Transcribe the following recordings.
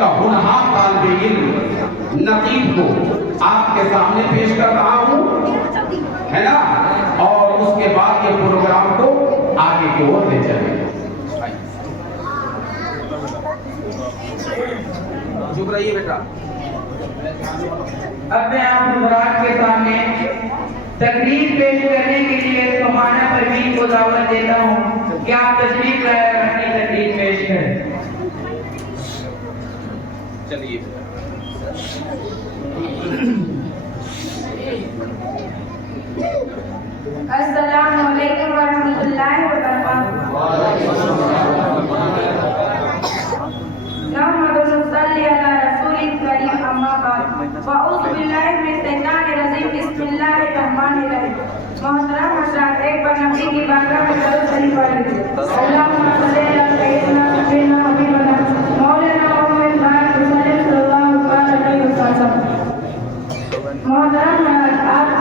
का होनहार तालिबे इल्म नकीब को आपके सामने पेश कर रहा हूँ, है ना। और उसके बाद ये प्रोग्राम को आगे की ओर ले चलेंगे। चुप रहिए बेटा। अब मैं आप हजरात के सामने तकरीर पेश करने के लिए सुहाना परवीन को दावत देता हूँ कि आप तशरीफ लाए और अपनी तकरीर पेश करें। चलिए। अस्सलामु अलैकुम वरहमतुल्लाहि वबरकातुहू। नहमदु व नसल्ली अला रसूलिल करीम अम्मा बाद। अऊज़ु बिल्लाहि मिनश शैतानिर रजीम। बिस्मिल्लाहिर रहमानिर रहीम। मोहतरम हज़रात, एक बार नबी की बारगाह में दरूद शरीफ पढ़िए। अल्लाहुम्मा सल्ली अला सय्यिदिना सय्यिदिना हबीबना मौलाना मुहम्मद सल्लल्लाहु अलैहि वसल्लम। मोहतरम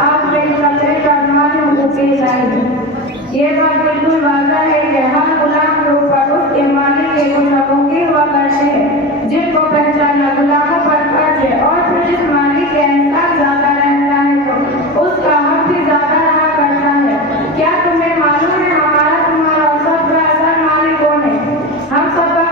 आप मेरी कल्पना का अनुमान को पेश आएगी। ये बात बिल्कुल वाज़ा है कि हर गुलाम के ऊपर उसके मालिक के कुछ हकूक़ हुआ करते हैं जिनको पहचानना गुलामों पर फर्ज है, और फिर जिस मालिक के एहसान ज़्यादा रहता है तो उसका हक भी ज़्यादा रहा करता है। क्या तुम्हें मालूम है हमारा तुम्हारा सबका असल मालिक कौन है? हम सबका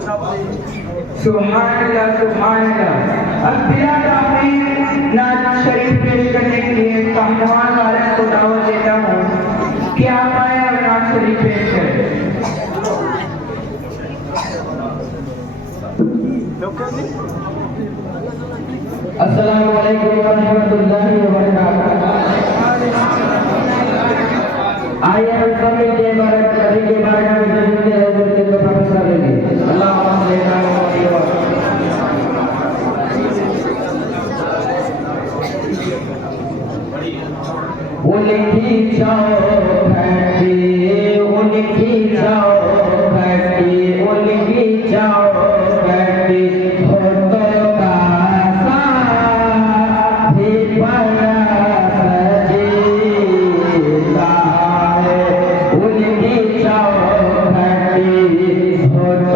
सुभान अल्लाह, सुभान अल्लाह। अब बिला ताख़ीर नात शरीफ पेश करने के लिए सामवान वाले को दावत देता हूँ कि आप आए और नात शरीफ पेश करें। अस्सलामु अलैकुम व रहमतुल्लाहि व बरकातुहू। आइए हम सब मिलके इबादत नबी के बारे में जरूर के हजूर के तफसीर करेंगे। अल्लाहुम्मा सल्ली अला मुहम्मद। उनकी जाओ घटी, उनकी जाओ घटी, उनकी जाओ घटी, होठों का साथ भी बड़ा सजीला है। उनकी जाओ घटी, होठों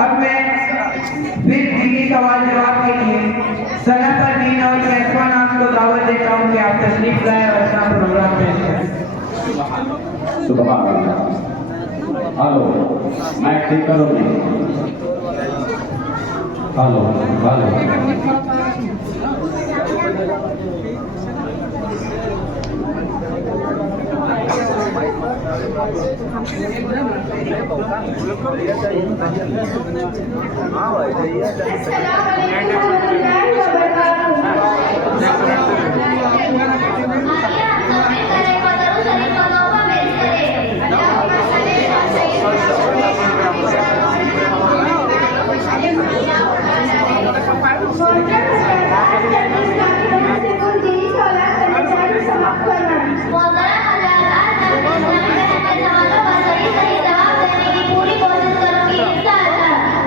अब मैं फिर दीनी सवाल जवाब के लिए सना पर दीन और रहमान आपको दावत देता हूँ कि आप तशरीफ लाए और अपना प्रोग्राम पेश करें। सुभान अल्लाह। हेलो, माइक ठीक करो नहीं। Hello hello. अस्सलाम वालेकुम रहमतुल्लाहि व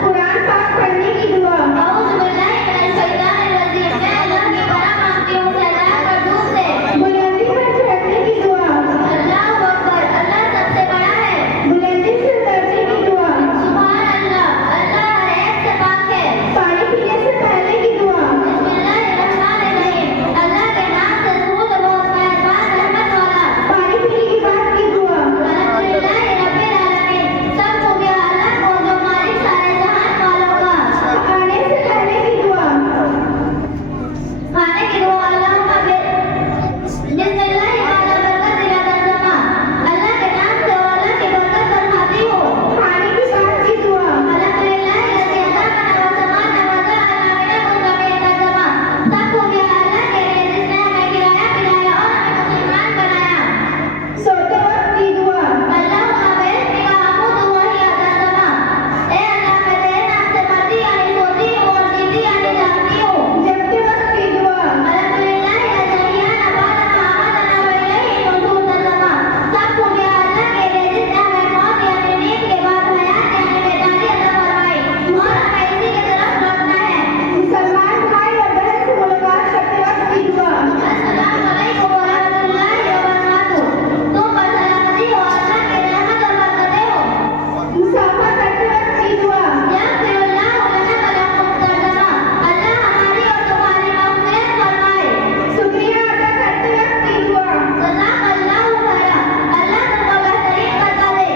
कुरान पाक पढ़ने की दुआ। बुलंदी पर चढ़ने की दुआ। बुलंदी से उतरने की दुआ। पानी पीने से पहले की दुआ। पानी पीने के बाद की दुआ। खाने से पहले की दुआ। खाने की दुआ अल्लाह बिस्मिल्लाह वाला बरकत दिला तर्जुमा अल्लाह के नाम से और अल्लाह की बरकत फरमाती हूँ। खाने के बाद की दुआ। अल्हम्दुलिल्लाह रज़ी अता का नवाज़मान नवाज़ा अल्लाह मेरा मुल्क में तर्जुमा सब हो गया अल्लाह के लिए जिसने हमें खिलाया पिलाया और हमें मुसलमान बनाया। सोते वक्त की दुआ। अल्लाह हमें निगाहों दुआ ही तर्जुमा ए अल्लाह मैं तेरे नाम से मरती यानी सोती हूँ और जीती यानी जागती हूँ। जगते वक्त की दुआ। अल्हम्दुलिल्लाह रज़ियान अबाद मोहम्मद नबी रसूल तर्जुमा सब हो गया अल्लाह के लिए जिसने हमें मौत यानी नींद के बाद हयात यानी बेदारी अता फरमाई और हमें इसी की तरफ लौटना है। मुसलमान भाई और बहन से मुलाकात करते वक्त की दुआ। अस्सलाम वालेकुम व रहमतुल्लाहि व बरकातुहू। तुम पर सलामती हो अल्लाह की रहमत और बरकतें हो। मुसाफा करते वक्त की दुआ। यग़फ़िरुल्लाहु लना व लकुम तर्जुमा अल्लाह हमारी और तुम्हारी मग़फ़िरत फरमाए। शुक्रिया अदा करते वक्त की दुआ। जज़ाकल्लाहु खैरा अल्लाह तुमको बेहतरीन बता दे।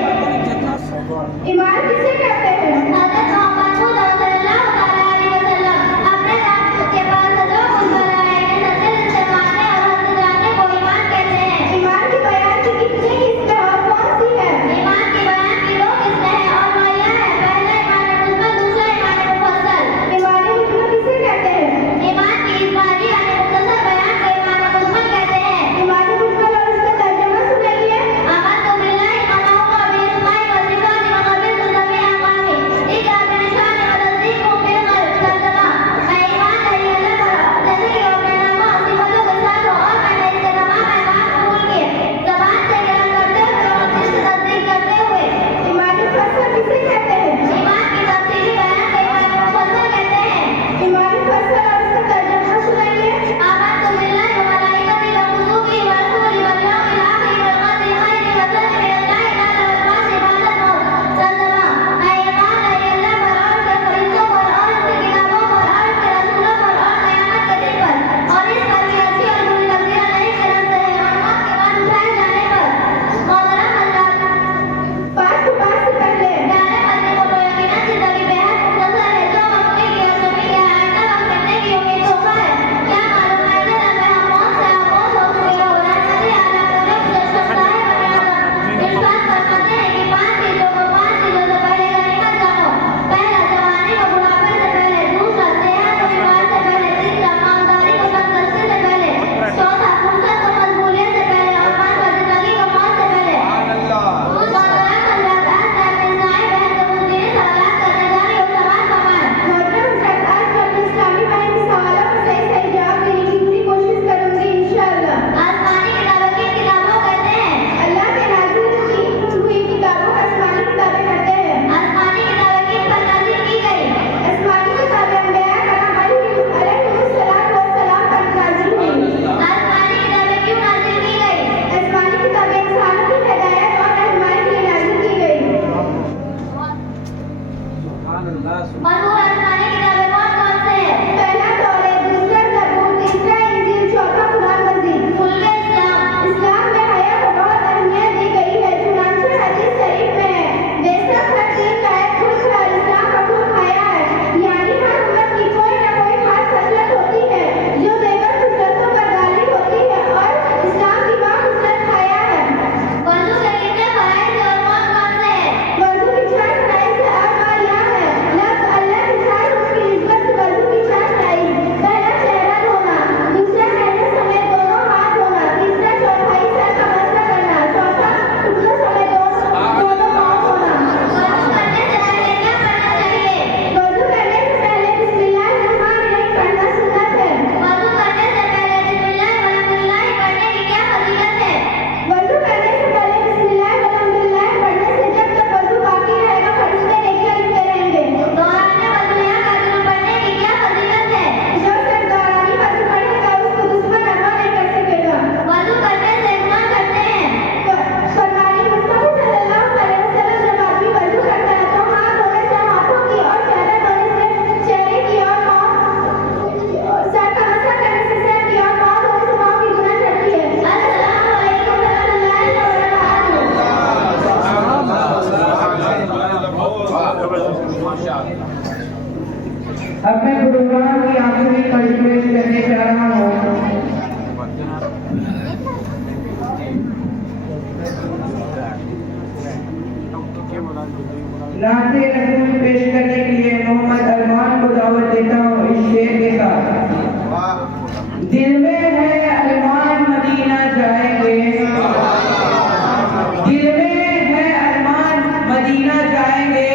ईमान किसे कहते हैं? हज़रत मोहम्मद सल्लल्लाहु अलैहि वसल्लम अपने नाम के बाद जो कुछ बनाए हैं सच्चे दिल से मानने और हक से जानने को ईमान कहते हैं। ईमान के बयान की कितनी किस्में और कौन सी है? ईमान के बयान की दो किस्में हैं और वह यह है पहला ईमान मुजमल दूसरा ईमान मुफस्सल। ईमान मुजमल किसे कहते हैं? ईमान की इजमाली यानी मुख्तसर बयान को ईमान मुजमल कहते हैं। ईमान मुजमल और उसका तर्जुमा सुनाइए। आमन्तु बिल्लाहि व मलाइकतिहि व रुसुलिहि व सिफ़ातिहि व क़बलतु जमीअ मजमून आसमानी किताबें कौन से हैं? पहला तौरात, दूसरा ज़बूर, तीसरा इंजील, चौथा कुरान मजीद। मुल्क इस्लाम में हया को बहुत अहमियत दी गई है। चुनांचे हदीस शरीफ में है, बेशक हर दीन का एक खुद है और इस्लाम का खुद हया है। यानी हर उम्मत की कोई न कोई खास खसलत होती है जो देवर खसलतों पर गालिब होती है और इस्लाम की वह खसलत हया है। वज़ू के कितने फराइज़ और कौन से हैं? वज़ू की 4 फराइज़ और यह है लफ्ज़ अल्लाह की 4 उसकी निस्बत से वज़ू की 4 फराइज़। पहला चेहरा धोना, दूसरा नहने समेत दोनों हाथ धोना, तीसरा चौथाई सर का मसला करना, चौथा टुकड़ों समेत दोनों पाँव धोना। वज़ू करने से पहले क्या करना चाहिए? वज़ू करने से पहले बिस्मिल्लाहिर्रहमानिर्रहीम पढ़ना सुन्नत है। वज़ू करने से पहले बिस्मिल्लाह पढ़ने की क्या फजीलत है? वज़ू करने से पहले बिस्मिल्लाह पढ़ने से जब तक वज़ू बाकी रहेगा फरिश्ते नेकियां लिखते रहेंगे। दौरान वज़ू या कादुल पढ़ने की क्या फजीलत है? जो सिर्फ दौरानी वज़ू पढ़ेगा उसको दुश्मन अमल नहीं कर सकेगा। वज़ू करने से कौन करते हैं? फरमानी मुस्तफा सल्लल्लाहु अलैहि वसल्लम जब आदमी वज़ू करता है तो हाथ धोने से हाथों की और चेहरा धोने से चेहरे की और सर का मसला करने से सर की और पाँव धोने से पाँव की गुनाह करती है। अस्सलामु अलैकुम रहमतुल्लाहि व बरकातहू। अब मैं गुरुवार की आखिरी कड़ी पेश करने जा रहा हूँ। नाते रसूल पेश करने के लिए मोहम्मद अरमान को दावत देता हूँ इस शेर के साथ। दिल में है अरमान मदीना जाएंगे, दिल में है अरमान मदीना जाएंगे,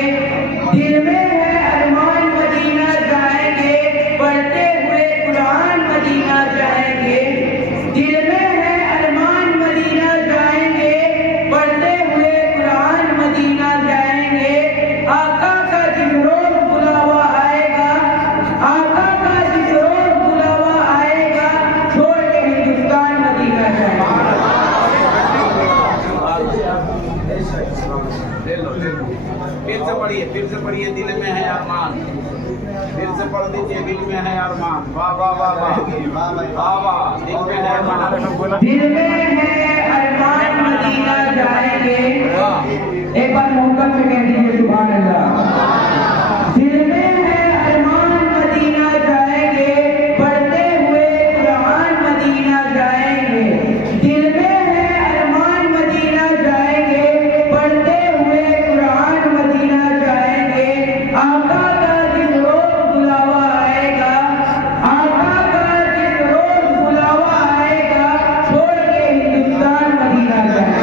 दिल में है अरमान मदीना जाएंगे, पढ़ते हुए कुरान मदीना जाएंगे। दिल में है अरमान मदीना जाएंगे, पढ़ते हुए कुरान मदीना जाएंगे। आका का जिस रोज बुलावा आएगा, आका का जिस रोज बुलावा आएगा, छोड़ के हिंदुस्तान मदीना जाएंगे। फिर से पढ़िए दिल में है अरमान, फिर से पढ़ दीजिए दिल में है अरमान। वाह वाह वाह वाह वाह वाह, दिल में है अरमान। दिल में है अरमान मदीना जाएंगे। एक बार मोहब्बत से कह दीजिए सुभान अल्लाह। दिल में है अरमान मदीना जाएंगे, पढ़ते हुए कुरान मदीना जाएंगे। दिल में है अरमान मदीना जाएंगे, पढ़ते हुए कुरान मदीना जाएंगे। आका का जिस रोज बुलावा आएगा, आका का जिस रोज बुलावा आएगा, छोड़ के हिंदुस्तान मदीना जाएंगे।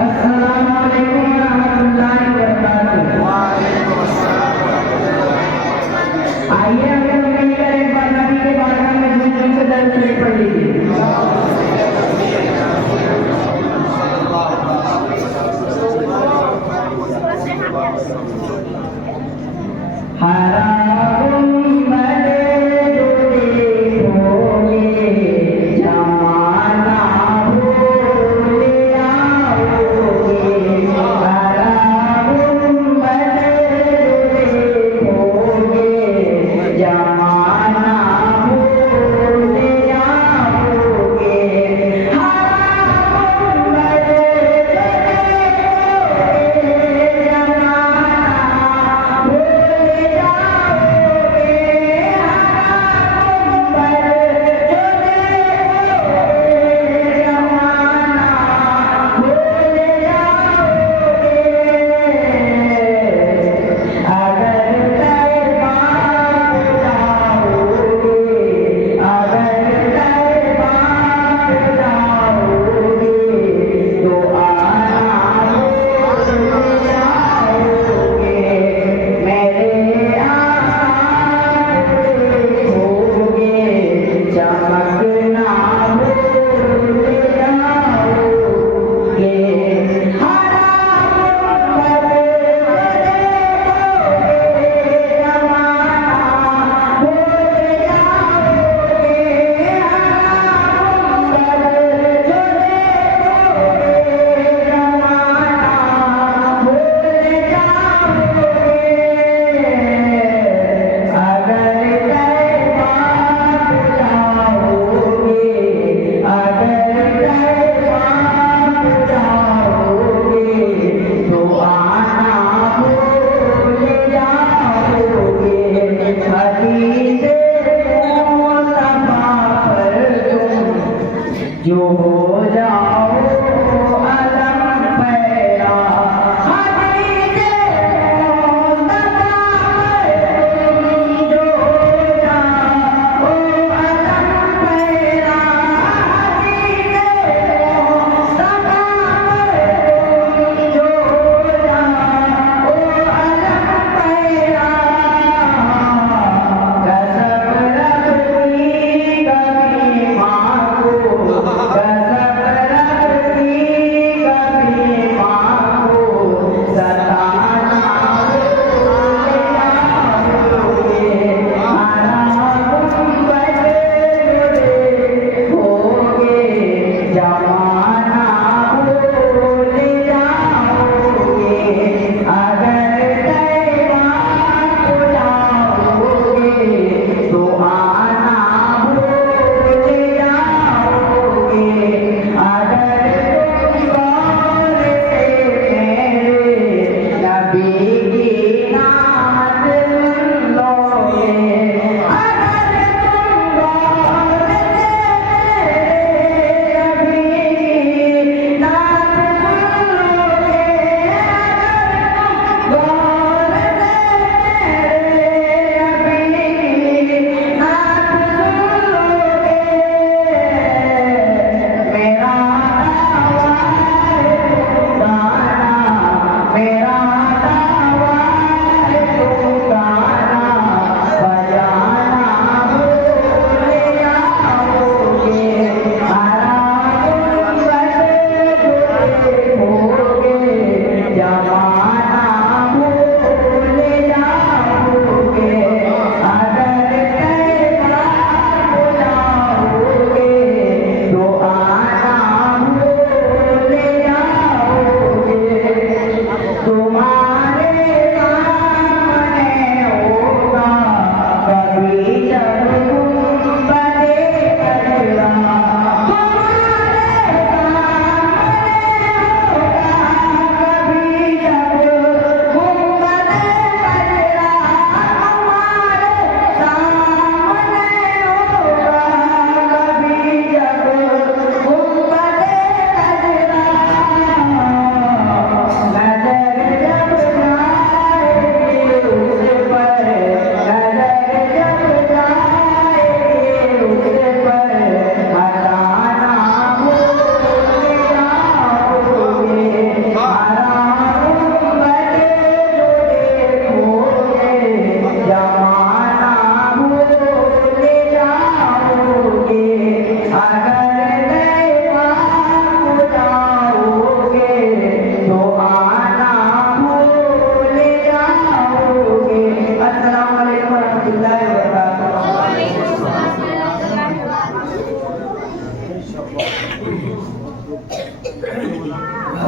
अस्सलामु अलैकुम रहमतुल्लाहि व बरकातहू। आइए हम लोग मिलकर एक बार नबी के बारगाह में झूम से दर्द शरीफ पढ़ लीजिए। हरा गुंबद जो देखोगे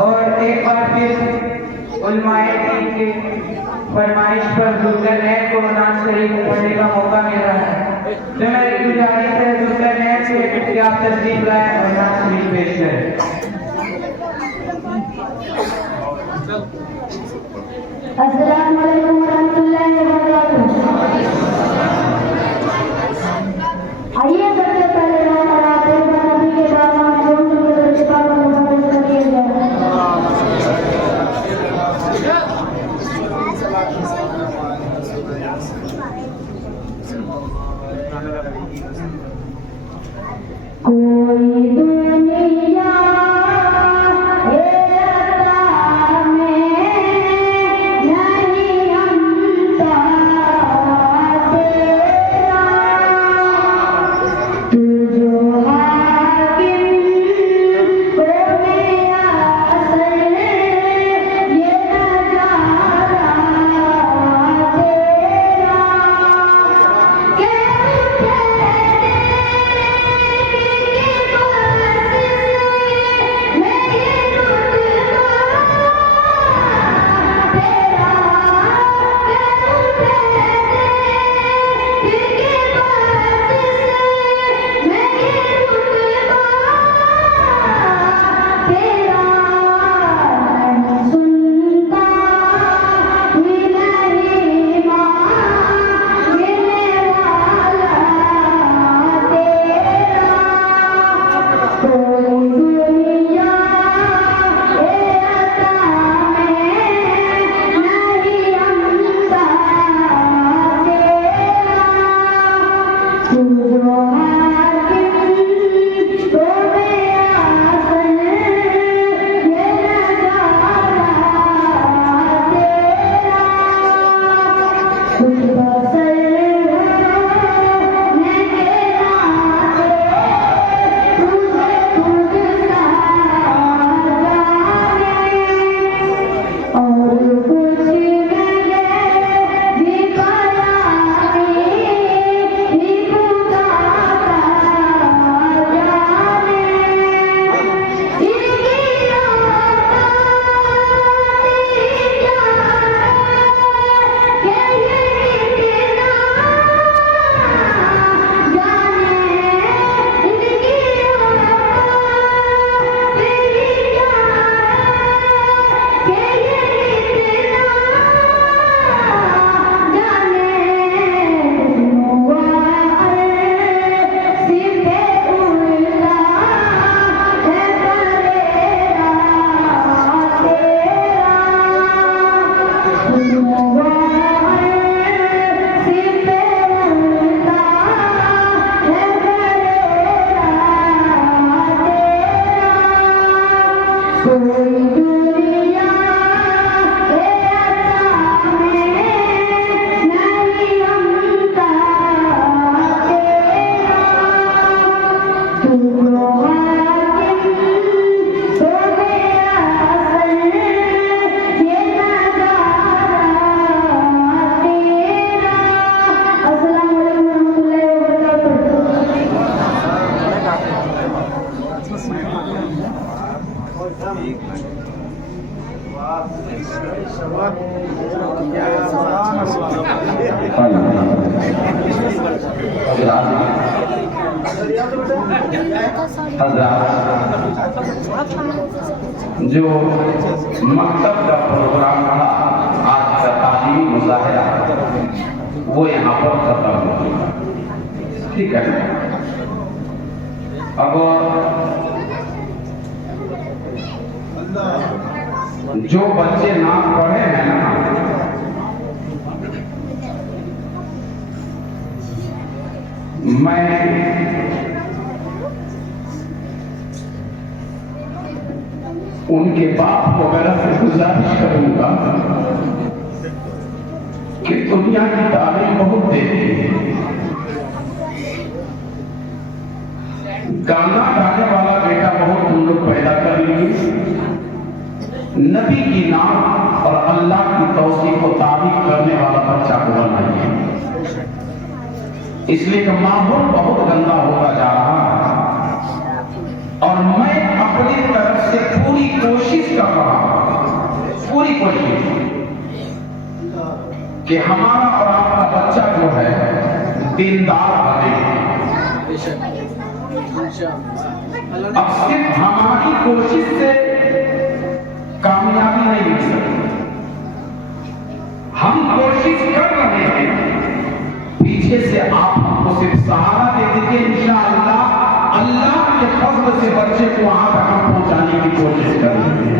और एक बार फिर उलमाए दीन के फरमाइश पर जुल्करनैन को नाज़ शरीफ पढ़ने का मौका मिल रहा है। तो मेरी गुजारिश है जुल्करनैन से कि आप तशरीफ लाएं और नाज़ शरीफ पेश करें। अस्सलाम वालेकुम रहमतुल्लाहि व बरकातुहू। आइए सबसे पहले हमारा नबी के बाद कोई दुनिया में नहीं जो मकतब का प्रोग्राम रहा आज का तालीमी मुजाहिरा वो यहाँ पर खत्म हो गया, ठीक है। अब जो बच्चे ना पढ़े हैं ना, मैं उनके बाप वगैरह से गुजारिश करूंगा कि दुनिया की तालीम बहुत देती है। गाना गाने वाला बेटा बहुत तुम लोग पैदा कर लीजिए, नबी की नाम और अल्लाह की तौसीफ को तारीफ करने वाला बच्चा को बनाइए, इसलिए कि माहौल बहुत गंदा होता जा रहा है। और मैं अपनी तरफ से पूरी कोशिश कर रहा हूं, पूरी कोशिश कि हमारा और आपका बच्चा जो है दीनदार बने। अब सिर्फ हमारी कोशिश से कामयाबी नहीं मिल सकती, हम कोशिश कर रहे हैं, पीछे से आप हमको सिर्फ सहारा दे दीजिए, इंशाअल्लाह अल्लाह के फज़्ल से बच्चे को वहां तक हम पहुंचाने की कोशिश करेंगे,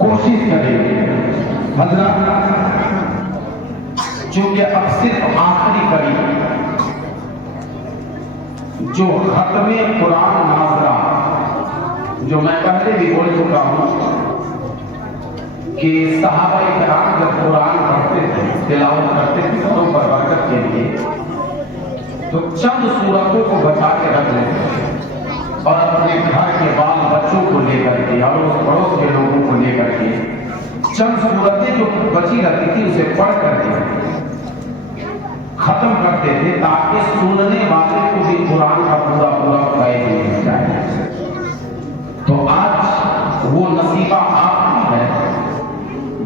कोशिश करेंगे। हज़रत चूंकि अब सिर्फ आखिरी कड़ी जो खत्मे कुरान नाज़रा, जो मैं पहले भी बोल चुका हूं कि सहाबाए किराम जब कुरान पढ़ते थे, तिलावत करते थे घरों पर बरकत के लिए, तो चंद सूरतों को बचा के रख लेते और अपने घर के बाल बच्चों को लेकर के और उस पड़ोस के लोगों को लेकर के चंद सूरतें जो बची रहती थी उसे पढ़ करके खत्म करते थे, ताकि सुनने वाले को भी कुरान का पूरा पूरा फैज़ मिल जाए। तो आज वो नसीबा आपकी है,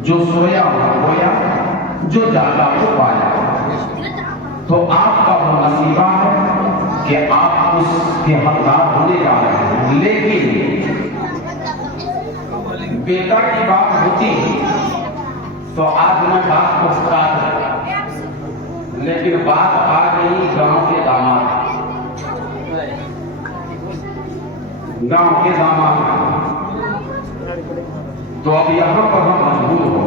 जो सोया वो खोया, जो जागा वो पाया। तो आपका वो नसीबा है कि आप उसके हकदार होने जा रहे हैं। लेकिन बेटा की बात होती तो आज मैं बात को बता देता, लेकिन बात आ गई गांव के दामाद, गांव के दामाद। तो अब यहां पर हम मजबूर हो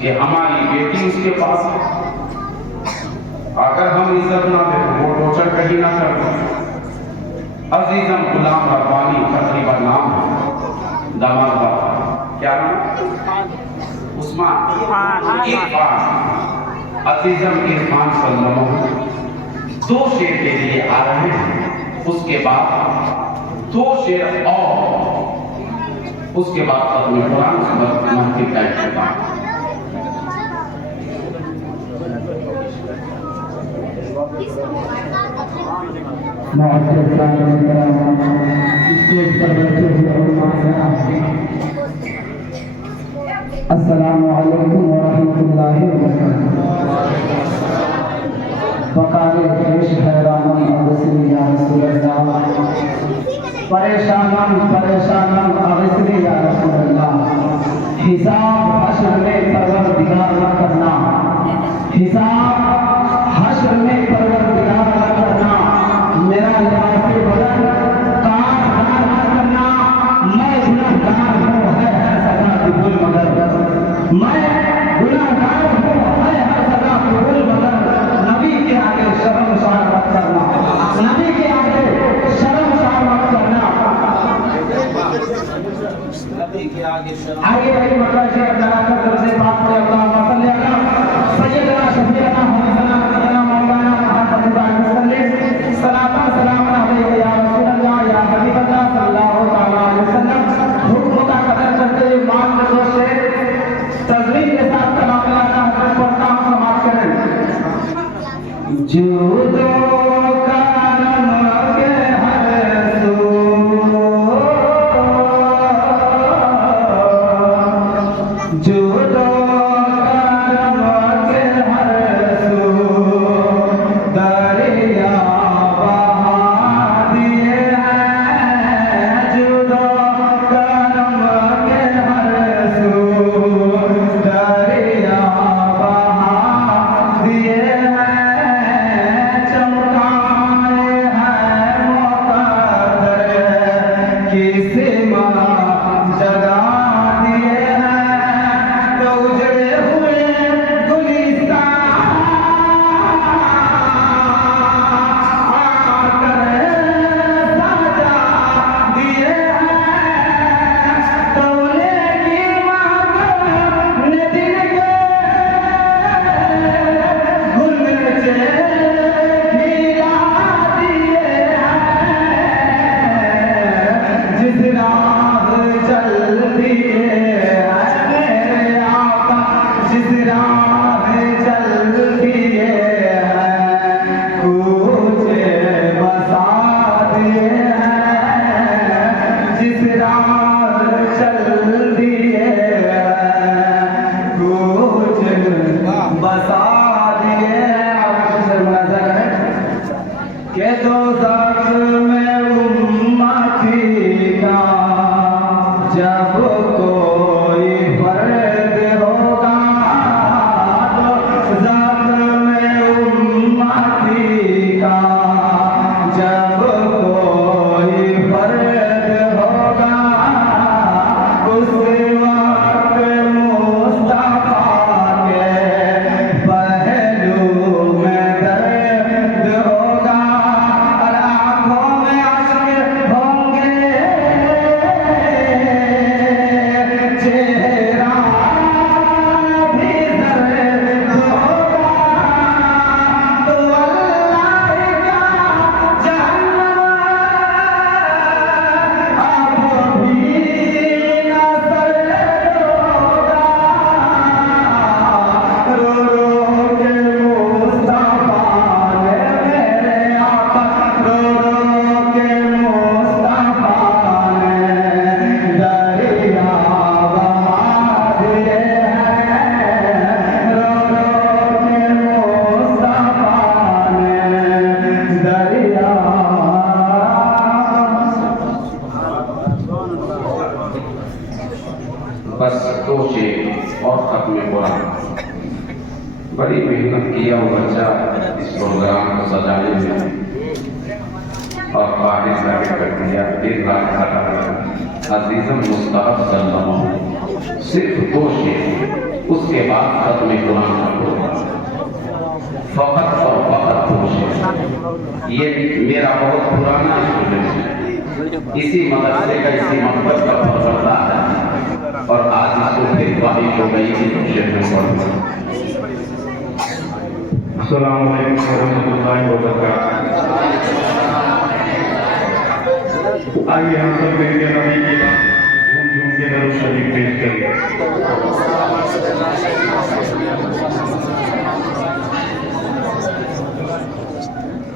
कि हमारी बेटी उसके पास है, अगर हम इज्जत ना दें वो टोचर कहीं ना कर। अजीजम गुलाम रब्बानी तकरीबन नाम है दामाद का, क्या नाम? उस्मान इरफान, अजीजम इरफान सल्लल्लाहु दो शेर के लिए आ रहे हैं, उसके बाद दो शेर और उसके बाद खत्म कुरान महफिल का इख्तिताम। स्टेज पर बैठे हुए अस्सलामु अलैकुम व रहमतुल्लाहि व बरकातुहू। वकाले पेश हैरानम अगसरी या रसूल अल्लाह, परेशानम परेशानम अगसरी या रसूल अल्लाह। हिसाब हश्र में परवरदिगार न करना, हिसाब हश्र में परवरदिगार न करना। मेरा लिबास बदन काट बना न करना। मैं गुनहगार हूँ है सदा कबूल मगर, मैं गुनहगार हूँ है सदा कबूल मगर। नबी के आगे शर्मसार मत करना, नबी के आगे शर्मसार मत करना। आगे भाई मतलब से अल्लाह तरफ से बात करे अल्लाह सल्ली अला सय्यदना शफीअना हबीबना सय्यदना मौलाना मुहम्मद वसल्लम सलातन सलाम अलैहि या रसूल अल्लाह या हबीब अल्लाह सल्लल्लाहु तआला अलैहि वसल्लम। हुक्म का कदर करते हुए मान लो से तजवीज के साथ कलाम अल्लाह का हजरत पर काम समाप्त करें। जूदो बड़ी मेहनत किया वो बच्चा इस प्रोग्राम को सजाने में और बारिश जाके कर दिया। दिन रात खड़ा रहा। अजीजम मुस्तहब सल्लल्लाहु सिर्फ 2 शेर, उसके बाद खत्म कुरान का प्रोग्राम फकत और फकत 2 शेर। ये मेरा बहुत पुराना स्टूडेंट है, इसी मदरसे का इसी मकतब का पढ़ता है और आज इसको फिर ख्वाहिश हो गई कि शेर में पढ़ूं। अस्सलामु अलैकुम वरहमतुल्लाहि वबरकातुहू। आइए हम सब मिलकर नबी की झूम झूम के दरूद शरीफ पेश करें।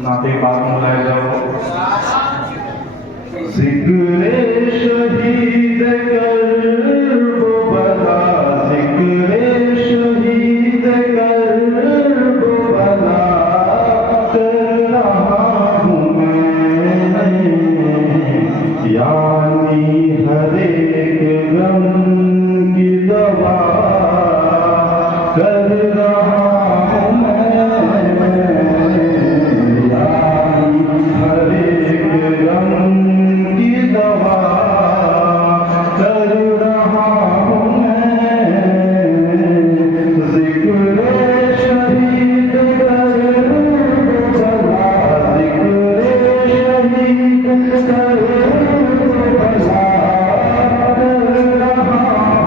नाते पाक मुलाहिजा हो। ज़िक्र शहीद कर्ब बला, ज़िक्र शहीद कर्ब बला कर रहा हूँ मैं, यानी हर एक गम की दवा कर रहा हूँ मैं, यानी हर एक गम की दवा कर रहा हूँ मैं। ज़िक्र शहीद कर्ब बला, ज़िक्र शहीद कर्ब बला कर रहा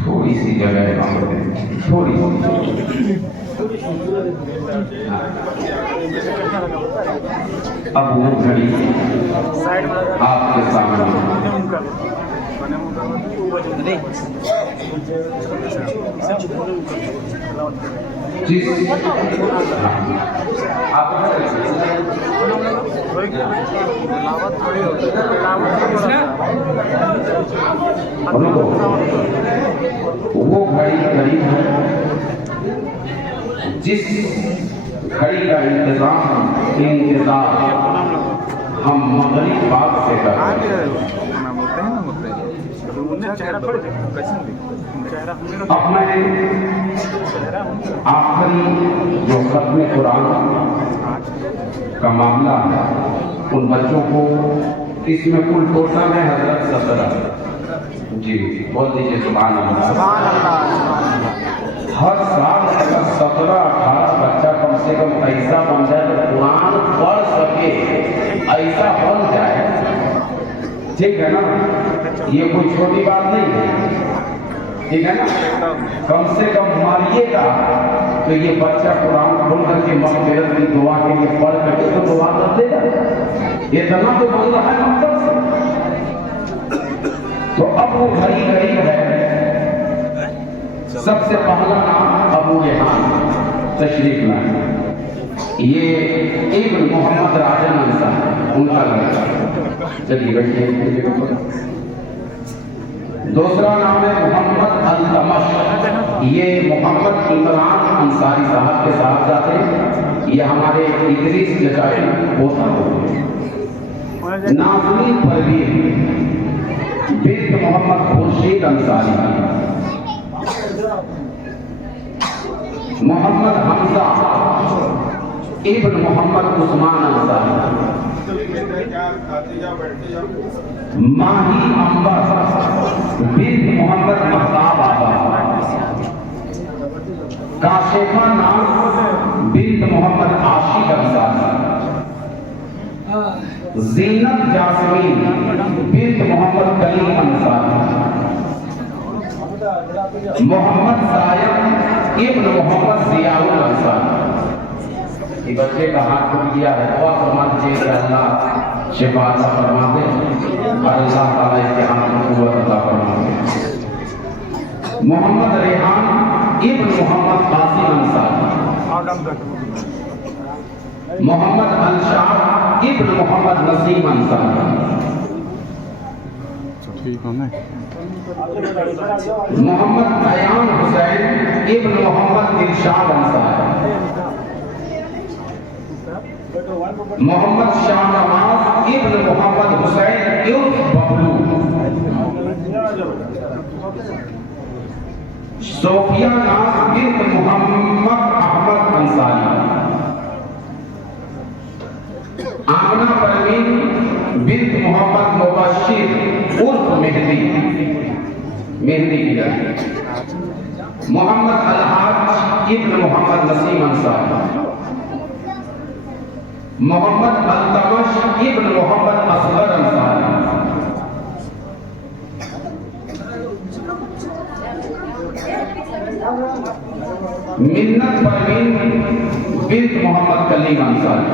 थोड़ी सी जगह है काम करते हैं, थोड़ी सी। अब वो घड़ी आपके सामने जिस वो घड़ी करीब है जिस घड़ी का इंतजार हम मगरिब बाद से करते हैं। अब मैं आखिरी जो खत्म कुरान का मामला है उन बच्चों को, इसमें कुल टोटल है हजरत 17। जी बोल दीजिए सुभान अल्लाह। हर साल अगर 17-18 बच्चा कम से कम ऐसा बन जाए तो कुरान पढ़ सके, ऐसा बन जाए, ठीक है ना, ये कोई छोटी बात नहीं है, ठीक है ना। कम से कम मारिएगा तो ये बच्चा कुरान खोल करके मग़फ़िरत की दुआ के लिए पढ़ करके तो दुआ कर देगा, ये इतना तो बोल रहा है मतलब से। तो अब वो घड़ी गरीब है। सबसे पहला नाम अबू रेहान तशरीफ लाए, ये इब्न मोहम्मद राजा उनका लड़का। चलिए बैठिए। दूसरा नाम है मोहम्मद अल-तमश। ये मोहम्मद इमरान अंसारी साहब के साथ जाते, ये हमारे इदरीस लचाई होता हो। नाज़रीन परवीन बिन्त मोहम्मद खुर्शीद अंसारी, मोहम्मद हमजा इब्न मोहम्मद उस्मान अंसारी, माही अंबर बिन्त मोहम्मद महताब आबा, काशिफा नाम बिन्त मोहम्मद आशिक अंसारी, ज़ीनत जासमीन बिन्त मोहम्मद कलीम अंसारी, मोहम्मद सायद इब्न मोहम्मद जियाउल अंसारी। ये बच्चे का हाथ टूट गया है, और फरमान कि अल्लाह शिफा अता फरमा दे और अल्लाह ताला इसके हाथ में कुव्वत अता फरमा दे। मोहम्मद रेहान इब्न मोहम्मद कासिम अंसारी, मोहम्मद अंशार इब्न मोहम्मद नसीम अंसारी, मोहम्मद अयान हुसैन इब्न मोहम्मद दिलशाद अंसारी, मोहम्मद शाह नवाज इब्न मोहम्मद हुसैन उर्फ बबलू, सोफिया नाज बिन्त मोहम्मद अहमद अंसारी, आमना परवीन बिन्त मोहम्मद मुबश्शिर उर्फ मेहदी की लड़की, मोहम्मद अलहाज इब्न मोहम्मद नसीम अंसारी, मोहम्मद अल-तमश इब्न मोहम्मद असगर अंसारी, मिन्नत परवीन बिन्त मोहम्मद कलीम अंसारी।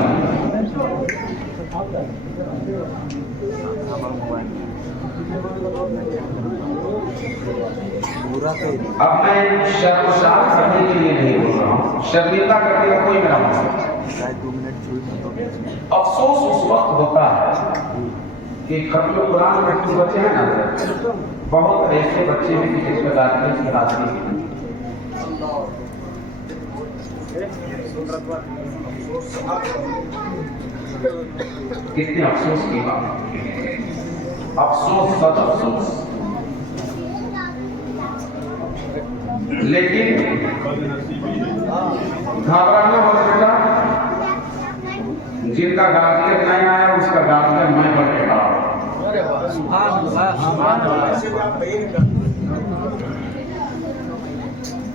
अब मैं शर्मसार करने के लिए नहीं बोल रहा हूँ, शर्मिंदा करने का कोई मेरा मकसद। अफसोस उस वक्त होता है कि खत्म कुरान में कुछ बच्चे हैं ना, बहुत ऐसे बच्चे हैं कि जिसके दाखिले की हासिल कितने अफसोस की बात, अफसोस सद अफसोस। लेकिन घबराना मत बेटा, जिनका गार्जियन नहीं आया उसका गार्जियन मैं बन के खड़ा हूं।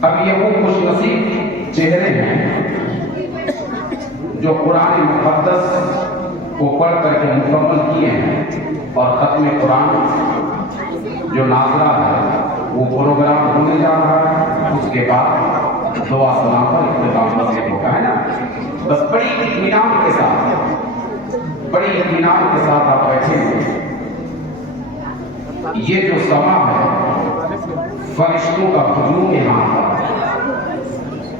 अब ये वो खुशनसीब चेहरे हैं जो कुरान मुक़द्दस को पढ़ करके मुकम्मल किए हैं, और खत्म कुरान जो नाज़िला है वो प्रोग्राम होने जा रहा है। उसके बाद दुआ सलाम पर इख्तिताम मस्जिद होगा, है ना। बस बड़ी इत्मीनान के साथ आप बैठे हैं। ये जो समा है फरिश्तों का हुजूम यहाँ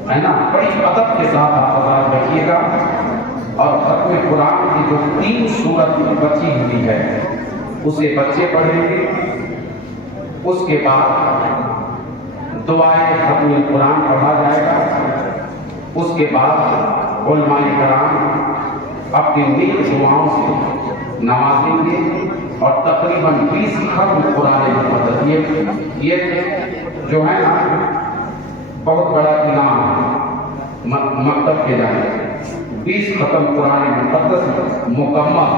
है ना, बड़ी अदब के साथ आप आजाद रखिएगा। और खत्म कुरान की जो 3 सूरत बची हुई है उसे बच्चे पढ़ेंगे। उसके बाद दुआए खत्म कुरान पढ़ा जाएगा। उसके बाद उलमाए कराम अपनी नेक दुआओं से नवाजेंगे और तकरीबन 20 खत्म कुरान मुक़द्दस, ये जो है ना बहुत बड़ा इनाम मकतब के जाने 20 खत्म कुरान मुक़द्दस मुकम्मल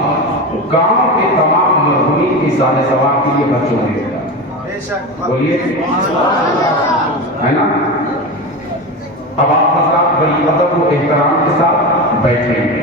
गांव के तमाम मरहूमीन की साले सवाब के लिए बच्चों ने बोलिए, है ना। अब आप हज़रात बड़ी अदब व एहतराम के साथ बैठेंगे।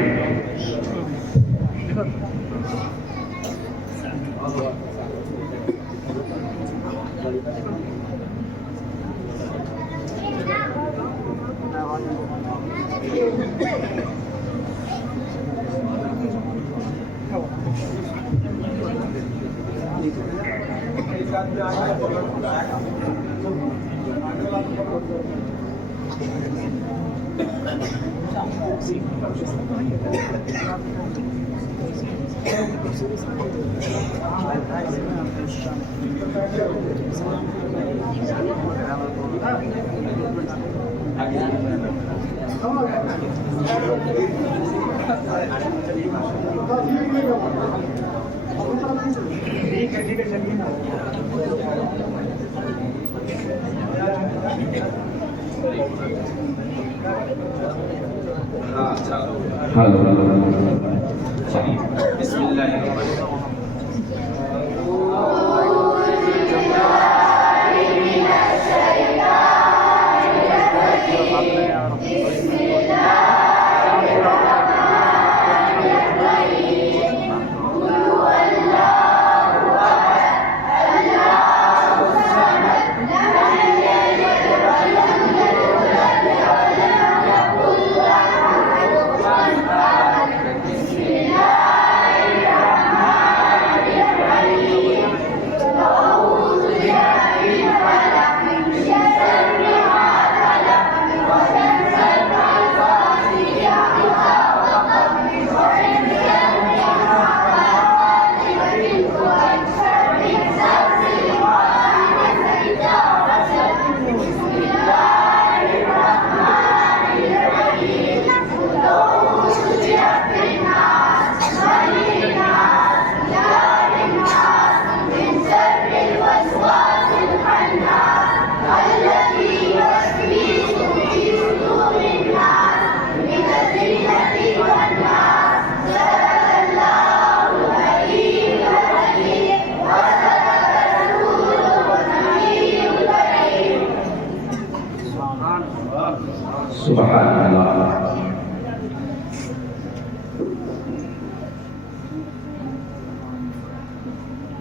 सुभान अल्लाह।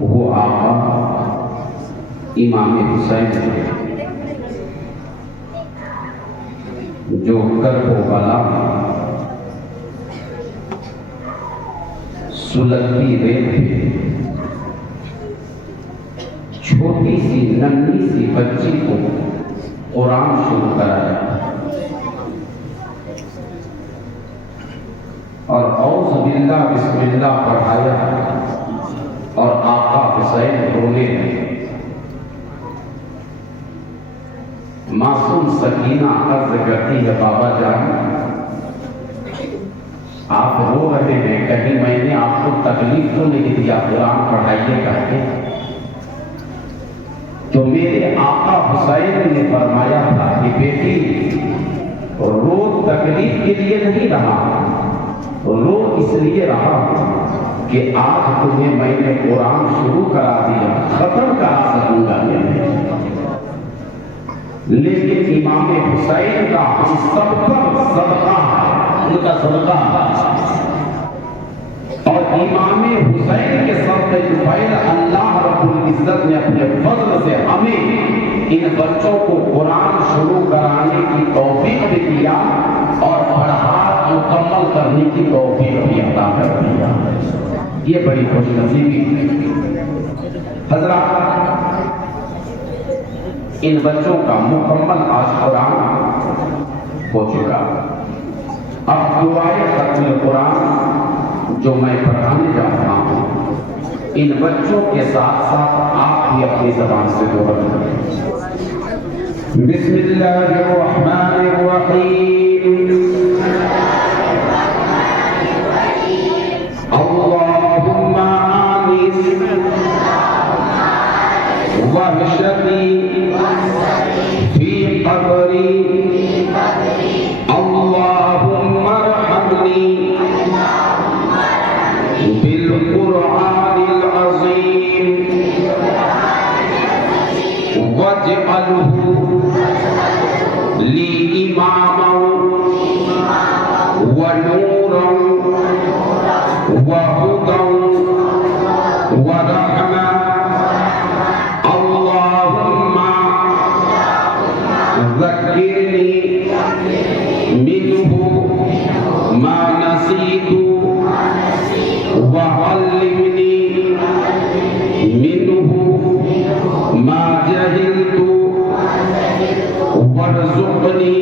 वो आका इमाम हुसैन जो करबला सुलगती रेत छोटी सी नन्ही सी बच्ची को कुरान शुरू कराया और औज़ बिल्लाह बिस्मिल्लाह पढ़ाया और आका हुसैन रोने लगे। मासूम सकीना अर्ज करती है, बाबा जान आप रो रहे हैं, कहीं मैंने आपको तकलीफ तो नहीं दिया कुरान पढ़ाइए करके? तो मेरे आका हुसैन ने फरमाया था कि बेटी रो तकलीफ के लिए नहीं रहा, रो इसलिए रहा कि आज तुम्हें मैंने कुरान शुरू करा दिया, खत्म करा सकूंगा लेकिन इमाम हुसैन का हम सब पर सदका है, उनका सदका है। और इमाम हुसैन के सदक़े जुबैर अल्लाह रब्बुल इज्जत ने अपने फज़ल से हमें इन बच्चों को कुरान शुरू कराने की तौफीक भी दिया और पढ़ा मुकम्मल करने की तौफीक भी अता कर दिया। ये बड़ी खुशनसीबी है। हज़रात, इन बच्चों का मुकम्मल आज कुरान हो चुका। अब दुआए खत्म कुरान जो मैं पढ़ाने जा रहा हूँ, इन बच्चों के साथ साथ आप भी अपनी ज़बान से दोहराएं। बिस्मिल्लाहिर्रहमानिर्रहीम। अल्लाहुम्मा आनिस वहशती फी क़ब्री अल्लाहुम्मा रहमनी बिल क़ुरआनिल अज़ीम वजअलहु ली इमामन व नूरन व हुदन व रहमा अल्लाहुम्मा ज़क्किरनी मिन्हु मा नसीतु व अल्लिमनी मिन्हु मा जहिलतु वर्ज़ुक़नी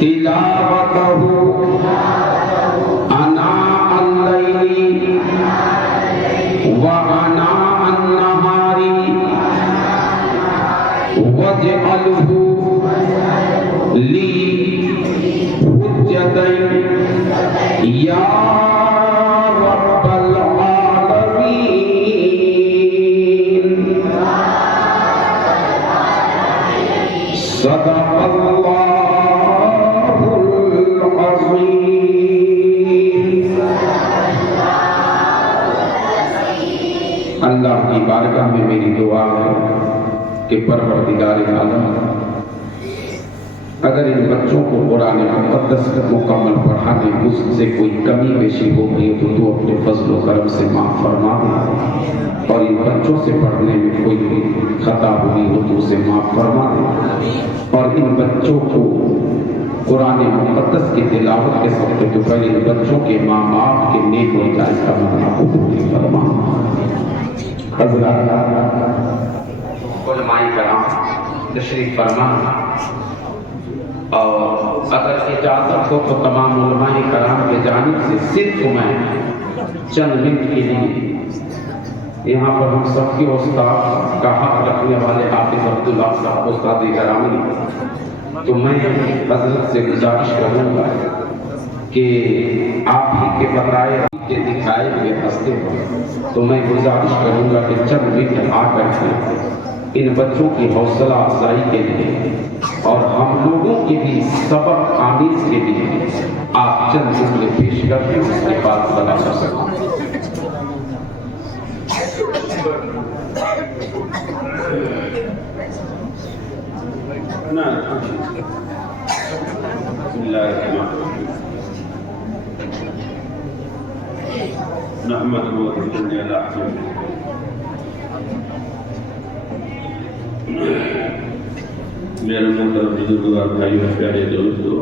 तिलावतहु अना अल-लैली वजअलहु ली हुज्जतन या रब्बल आलमीन। सदक़ल्लाहुल अज़ीम। अल्लाह की बारगाह में मेरी दुआ है कि परवरदिगार आलम अगर इन बच्चों को कुरान मुक़द्दस मुकम्मल पढ़ाने मुझसे कोई कमी पेशी हो गई तो तू अपने फजल व करम से माफ़ फरमा दे, और इन बच्चों से पढ़ने में कोई खता हुई हो तो उसे माफ़ फरमा दे, और इन बच्चों को कुरान मुक़द्दस की तिलावत के सबसे तो पहले इन बच्चों के माँ बाप के नेक हो जाए इसका मसला कबूल फरमा। हज़रात उलमाए कराम तशरीफ फरमा, और अगर इजाज़त हो तो तमाम उलमाए कराम के जानिब से सिर्फ मैं चंद मिनट के लिए यहाँ पर हम सबके उस्ताद का हक रखने वाले हाफिज़ अब्दुल्लाह साहब उस्ताद करामी, तो मैं हज़रत से गुजारिश करूँगा कि आप ही के बताए के दिखाए हुए हंसते हो, तो मैं गुजारिश करूँगा कि चंद मिनट आकर के इन बच्चों की हौसला अफजाई के लिए और हम लोगों के भी सबक आमीज़ के लिए आप चंद जुमले पेश करके उसके बाद सलाह कर सकते हैं। मेरे मोहतरम बुजुर्ग और भाइयों प्यारे दोस्तों,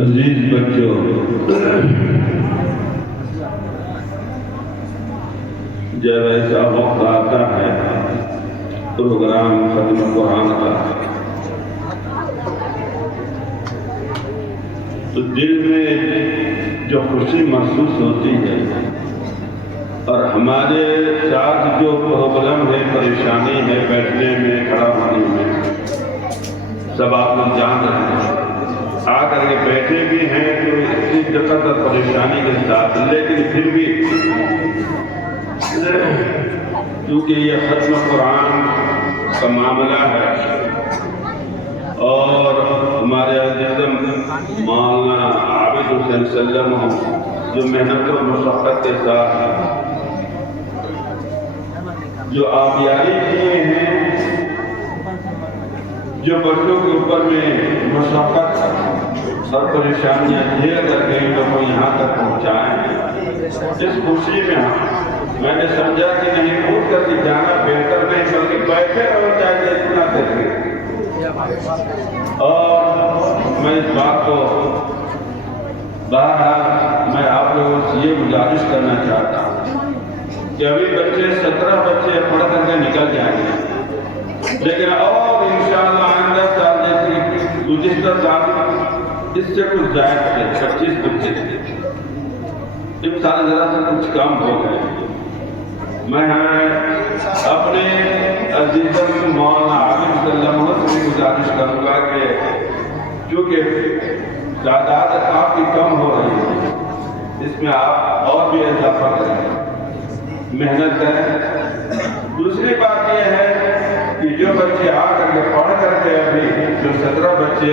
अजीज बच्चों, जब ऐसा वक्त आता है प्रोग्राम खत्म कुरान का, तो दिल में जो खुशी महसूस होती है, और हमारे साथ जो प्रॉब्लम है, परेशानी है बैठने में, खड़ा होने में, सब आप लोग जान रहे हैं। आकर के बैठे भी हैं तो इतनी दिक्कत और परेशानी के साथ, लेकिन फिर भी क्योंकि ये खत्म कुरान का मामला है और हमारे अज़ीज़म मौलाना आबिद हुसैन सल्लम जो मेहनत और मशक्क़त के साथ जो आबियारी किए हैं, जो बच्चों के ऊपर में मशक्क़त और परेशानियाँ झेल करके इन लोगों को यहाँ तक पहुँचाए, इस खुशी में मैंने समझा कि नहीं कूद करके जाना बेहतर नहीं, बल्कि बैठे रहो चाहे इतना देखे। और मैं इस बात को बहरहाल मैं आप लोगों से ये गुजारिश करना चाहता हूँ कि अभी बच्चे 17 बच्चे पढ़ करके निकल जाएंगे, लेकिन और इंशाअल्लाह आइंदा साल जैसे गुज़िश्ता साल इससे कुछ ज़्यादा थे, 25 बच्चे थे, इन साल जरा से कुछ कम हो गए। मैं अपने अज़ीज़म मौलाना आबिद सल्लम से गुजारिश करूँगा कि चूँकि तादाद काफ़ी कम हो रही है, इसमें आप और भी इजाफा करें, मेहनत करें। दूसरी बात यह है कि जो बच्चे आ करके पढ़ करके अभी जो 17 बच्चे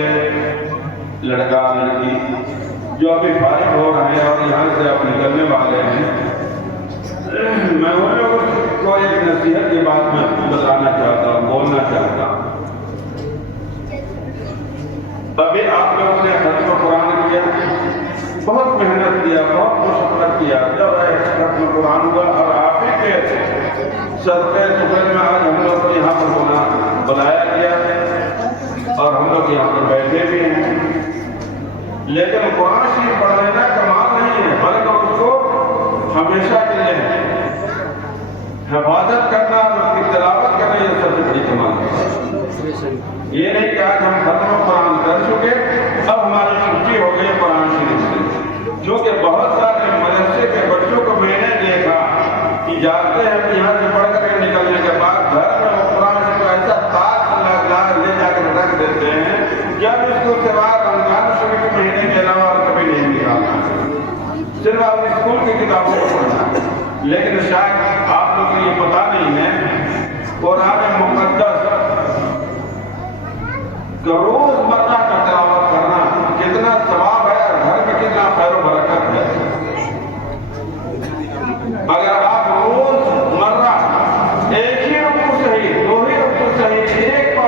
लड़का लड़की जो अभी फारिग हो रहे हैं और यहाँ से अब निकलने वाले हैं, मैं उन लोगों को एक नसीहत की बात में बताना चाहता हूँ, बोलना चाहता हूँ। अभी आप लोगों ने खत्म कुरान किया, बहुत मेहनत किया, बहुत मशक्कत किया, जब खत्म कुरान हुआ और आप ही के सदक़े सुबह में आज हम लोग को यहाँ पर बुलाया गया और हम लोग यहाँ पर बैठे भी हैं। लेकिन कुरान शरीफ पढ़ लेना कमाल नहीं है, बल्कि उसको हमेशा के लिए हिफाजत करना और उसकी तिलावत करना, ये सबसे बड़ी कमाल है। ये नहीं कि आज हम खत्म कुरान कर चुके, अब हमारी छुट्टी हो गई कुरान शरीफ से, जो कि बहुत सारे मदरसे के बच्चों को मैंने देखा कि जाते हैं यहाँ से पढ़ कर निकलने के बाद घर में वो कुरान शरीफ ऐसा ताज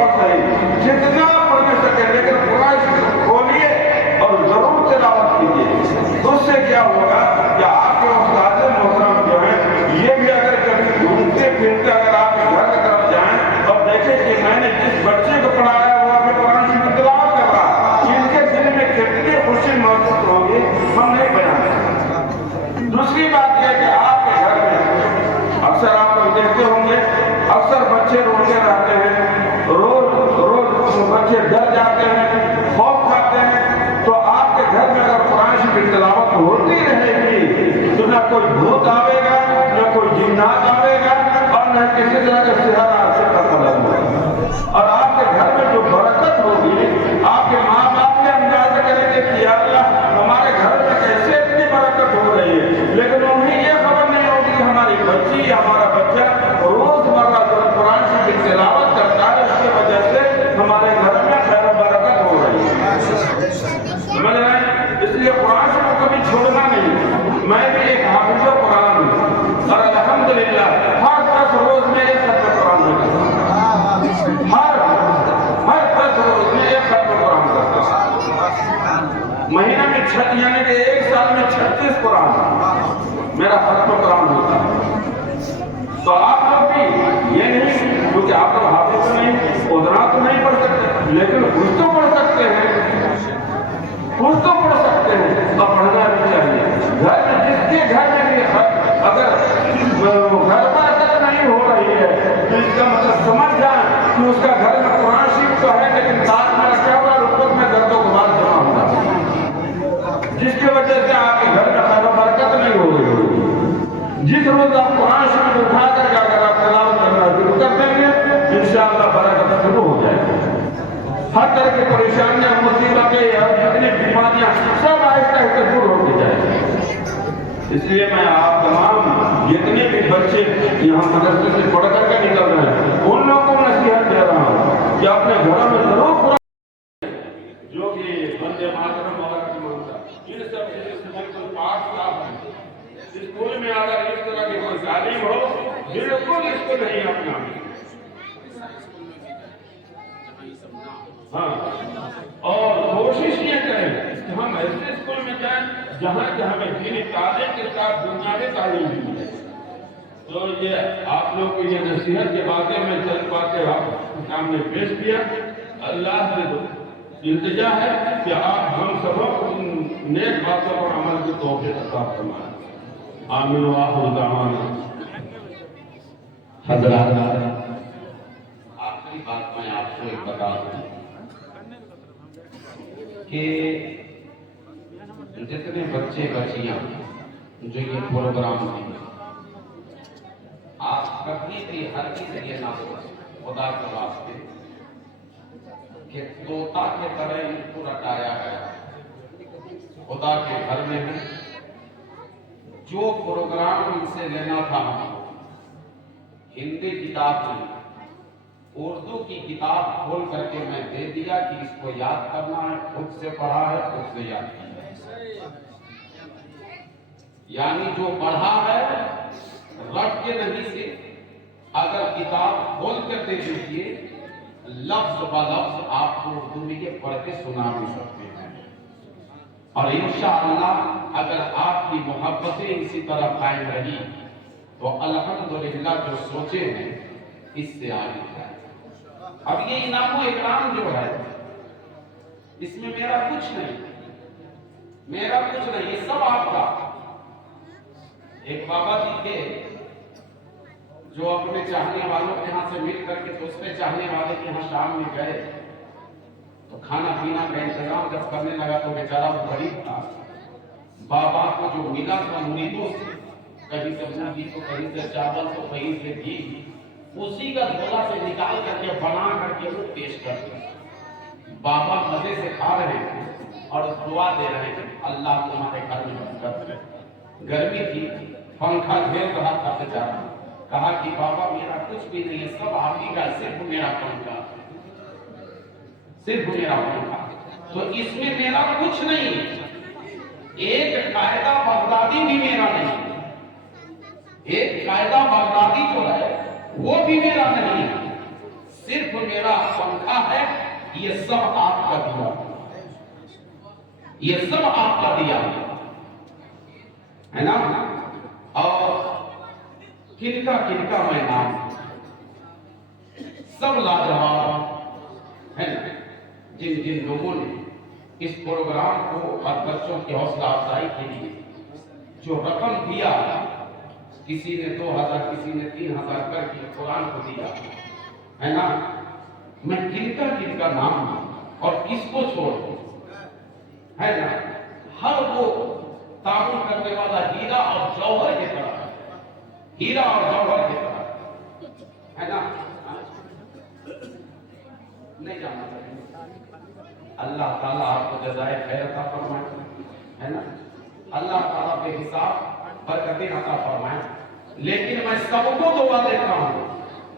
और सही जितना पढ़ सके, लेकिन कुरान खोलिए और जरूर तिलावत कीजिए। उससे क्या होगा कि आपके उस्ताद मोहतरम जो है ये भी अगर कभी घूमते फिरते अगर आप घर की तरफ जाएं और देखें कि मैंने जिस बच्चे को पढ़ाया वो अभी कुरान की तिलावत कर रहा है, इनके दिल में कितनी खुशी महसूस होगी हम नहीं बयान सकते। दूसरी बात यह कि आपके घर में अक्सर आप लोग देखते होंगे, अक्सर बच्चे रोते रहते हैं, रोज रोज बच्चे डर जाते हैं, खौफ खाते हैं। तो आपके घर में अगर कुरान की तिलावत होती रहेगी तो न कोई भूत आवेगा, न कोई जिन्नात आवेगा और न किसी तरह का सिहर असर का फल होगा। और आपके घर में जो बरकत होगी, आपके माँ बाप ने अंदाजा करेंगे कि या अल्लाह हमारे घर में कैसे इतनी बरकत हो रही है, लेकिन उन्हें ये खबर नहीं होगी कि हमारी बच्ची या हमारा बच्चा रोजमर्रा जो कुरान की तिलावत करता है उसकी वजह से हमारे घर में खैर बरकत हो रही है। समझ रहे हैं? इसलिए कुरान को कभी छोड़ना नहीं। मैं भी एक हाफिज कुरान हूँ और अल्हम्दुलिल्लाह हर 10 रोज में एक खत्म कुरान करता हूँ। हर 10 रोज में एक खत्म कुरान करता हूँ। महीना में यानी कि एक साल में 36 कुरान मेरा खत्म कुरान होता है। तो आप लोग भी ये नहीं, क्योंकि आप लोग हाफिज तो नहीं, उतना तो नहीं पढ़ सकते, लेकिन कुछ तो पढ़ सकते हैं, कुछ तो पढ़ सकते हैं और पढ़ना भी चाहिए। घर में जिसके घर में भी अगर घर बरकत नहीं हो रही है तो इसका मतलब समझ जाए कि उसका घर में कुरान शरीफ तो है लेकिन ताज में रखा हुआ और ऊपर में गर्दों के बाद जमा होता है, जिसकी वजह से आपके घर में खैर बरकत नहीं हो रही होगी। जिस रोज आप कुरान शरीफ उठा करके अगर आप तिलावत करना शुरू कर देंगे इंशाअल्लाह बरकत शुरू हो जाएगी। हर तरह की परेशानियां, मुसीबतें या जितनी बीमारियां सब आहिस्ता आहिस्ता दूर होती जाएगी। इसलिए मैं आप तमाम जितने भी बच्चे यहाँ मदरसे से पढ़ करके निकल रहे हैं उन लोगों को नसीहत दे रहा हूँ कि अपने घरों में जरूर जो कि वंदे मातरम वगैरह मानता इन सब बिल्कुल पाठ साफ है। स्कूल में अगर इस तरह की कोई तालीम हो बिल्कुल इसको नहीं अपना। हाँ, और कोशिश ये करें कि हम ऐसे स्कूल में जाएं जहाँ कि हमें दीनी तालीम के साथ दुनियावी तालीम मिले। तो ये आप लोग की ये नसीहत के बातें मैं चंद बातें आपके सामने पेश किया। अल्लाह से इल्तिजा है कि आप हम सबको नेक बातों पर अमल की तौफीक अता फरमाएं। आमीन व आखिर दावाना। हज़रात, आखिरी बात मैं आपको एक बता दूं कि जितने बच्चे बच्चियां जो ये प्रोग्राम में आप कभी भी हर किसी ये ना खुदा के वास्ते कि तोता के तरह इनको रटाया गया खुदा के घर में है। जो प्रोग्राम इनसे लेना था हिंदी किताब में उर्दू की किताब खोल करके मैं दे दिया कि इसको याद करना है, खुद से पढ़ा है, खुद से याद किया है। यानी जो पढ़ा है रट के नहीं से अगर किताब खोल कर दे दीजिए लफ्ज ब लफ्ज आपको उर्दू में ये पढ़ के सुना भी सकते हैं। और इंशाअल्लाह अगर आपकी मोहब्बतें इसी तरह कायम रही तो अल्हम्दुलिल्लाह जो सोचे हैं इससे आगे जाए। अब ये इनाम इकराम जो है इसमें मेरा कुछ नहीं, ये सब आपका। एक बाबा जी थे जो अपने चाहने वालों के यहाँ से मिल करके दूसरे चाहने वाले के यहाँ शाम में गए तो खाना पीना का इंतजाम जब करने लगा तो बेचारा वो गरीब था। बाबा को जो मिला था मुरीदों से, कहीं से मूंगी तो कहीं से चावल तो कहीं से घी, उसी का झोला से निकाल करके बना करके वो पेश कर दिया। बाबा मजे से खा रहे थे और दुआ दे रहे थे अल्लाह तुम्हारे घर में बरकत करे। गर्मी थी, पंखा झेल रहा था बेचारा। कहा कि बाबा मेरा कुछ भी नहीं है, सब आप ही का, सिर्फ मेरा पंखा, सिर्फ मेरा पंखा। तो इसमें मेरा कुछ नहीं, एक कायदा बगदादी भी मेरा नहीं, एक कायदा बगदादी जो है वो भी मेरा नहीं, सिर्फ मेरा पंखा है, ये सब आपका दिया, ये सब आपका दिया है ना। और किनका किनका मैं नाम, सब लाजवाब है ना। जिन जिन लोगों ने इस प्रोग्राम को और बच्चों की हौसला अफजाई के लिए जो रकम दिया, किसी ने 2000, किसी ने 3000 करके कुरान को दिया है ना। मैं किनका किनका नाम और किसको छोड़ दूं है ना। हर वो ताबून करने वाला हीरा और जौहर की तरह, हीरा और जौहर की तरह है ना। नहीं जाना चाहिए। अल्लाह ताला आपको जज़ाए खैर अता फरमाए है ना। अल्लाह ताला पे हिसाब बरकतें अता फरमाए। लेकिन मैं सबको दुआ देता हूं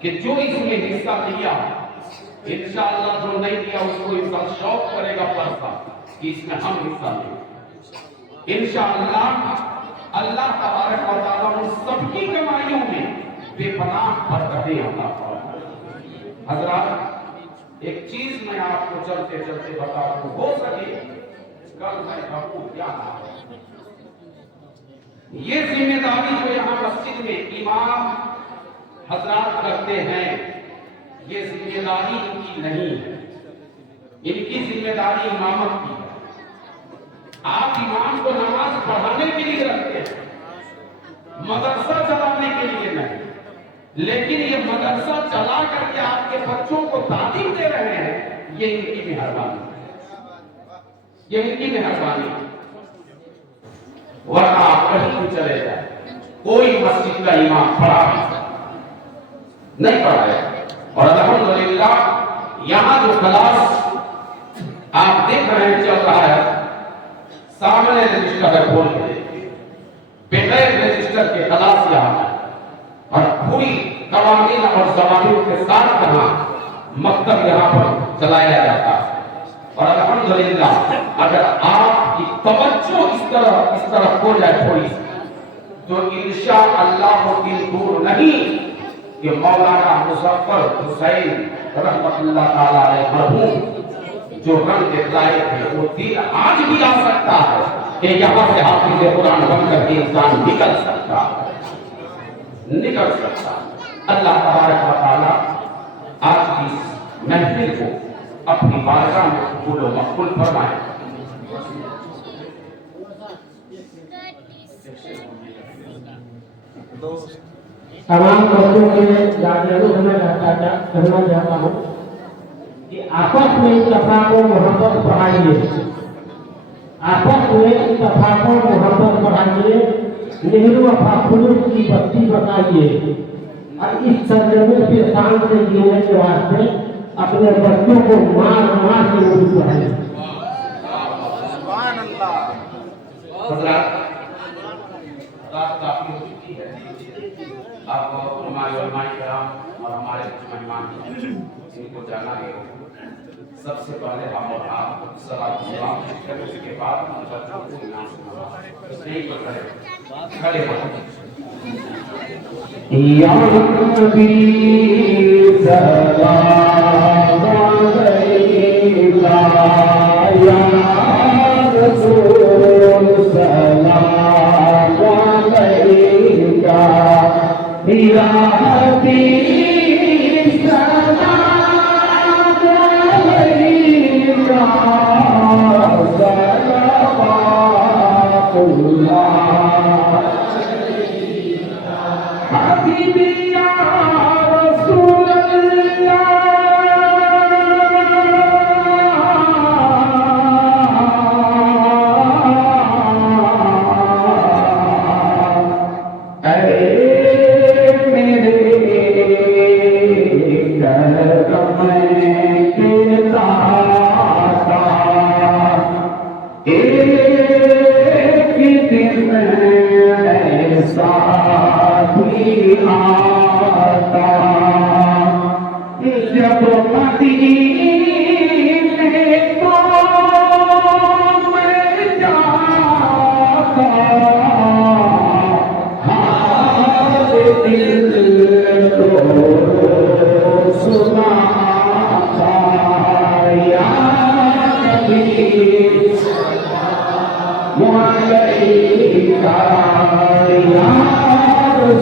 कि जो इसमें हिस्सा लिया, इंशाअल्लाह जो नहीं लिया उसको इंसान शौक करेगा परसा कि इसमें हम हिस्सा लें। इंशाअल्लाह अल्लाह तबारक व तआला उन सबकी कमाइयों में बेपनाह बरकतें अता फरमाए। हज़रात, एक चीज मैं आपको चलते चलते बता दूं, हो सके कल मैं कहूं क्या ना, ये जिम्मेदारी जो यहाँ मस्जिद में इमाम हजरात रखते हैं, ये जिम्मेदारी इनकी नहीं है, इनकी जिम्मेदारी इमामत की है। आप इमाम को नमाज पढ़ाने के लिए रखते हैं, मदरसा चलाने के लिए नहीं। लेकिन ये मदरसा चला करके आपके बच्चों को तालीम दे रहे हैं, ये इनकी मेहरबानी, ये इनकी मेहरबानी। वरना आप कहीं भी चले जाए, कोई मस्जिद का इमाम पढ़ा नहीं पढ़ाया। और अल्हम्दुलिल्लाह यहाँ जो क्लास आप देख रहे हैं चल रहा है, सामने रजिस्टर है, खोल के बगैर रजिस्टर के क्लास यहाँ है और पूरी कवानीन और जवानीन के साथ कहा मकतब यहाँ पर चलाया जाता है। और अल्हम्दुलिल्लाह अगर आपकी तवज्जो इस तरफ हो जाए थोड़ी सी, तो इंशाअल्लाह दिल दूर नहीं कि मौलाना मुजफ्फर हुसैन रहमतुल्लाह ताला अलैह मरहूम जो रंग दिखलाए थे, वो दिन आज भी आ सकता है कि यहाँ से हाफिज़ कुरान बनकर के इंसान निकल सकता है, निकल सकता। अल्लाह तबारक व तआला आज की महफिल को अपनी बारगाह में कबूल व मकबूल फरमाए। तमाम बच्चों के गार्जियनों में कहना चाहता हूँ कि आपस में इत्तेफाक और मोहब्बत बढ़ाइए, आपस में इत्तेफाक और मोहब्बत बढ़ाइए, नेहरू अफाखुलूस की बस्ती बताइए और इस तर्जुमे के शान से जीने के वास्ते अपने बच्चों को माँ से उर्दू पढ़ाइए। रात काफी हो चुकी है। आप हमारे उलमाए किराम और हमारे कुछ मेहमान इनको जाना है। सबसे पहले हम और आप सलात सलाम करें, उसके बाद हम बच्चों को इनाम सुनाएंगे। इसलिए करें खड़े हो। या नबी सलाम अलैका या रसूल सलाम अलैका या हबीब सलाम अलैका सलावतुल्लाह हबीबी या रसूल अल्लाह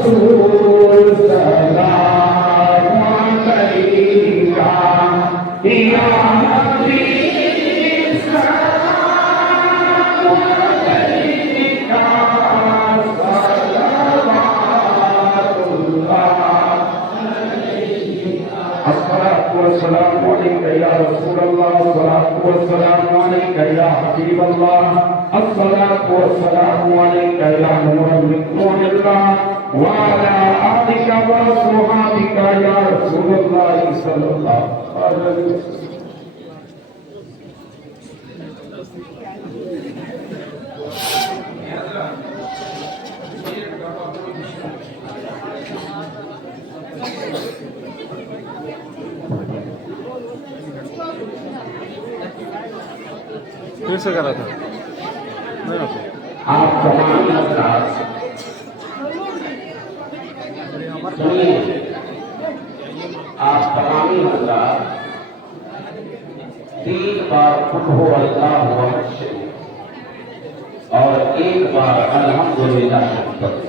रसूल सलाम अलैका या हबीब सलाम अलैका अस्सलातु अलैका या रसूलल्लाह अस्सलातु अलैका या हबीबल्लाह अस्सलातु अलैका या नूरल नूरिल्लाह व अला आलिका व अस्हाबिका या रसूलल्लाह सल्लल्लाहु अलैहि वसल्लम। फिर से करा था आप तमाम हजरात सुनिए, आप तमामी हजरात 3 बार कुल हो अल्लाह और 1 बार अल्हम्दुलिल्लाह शरीफ।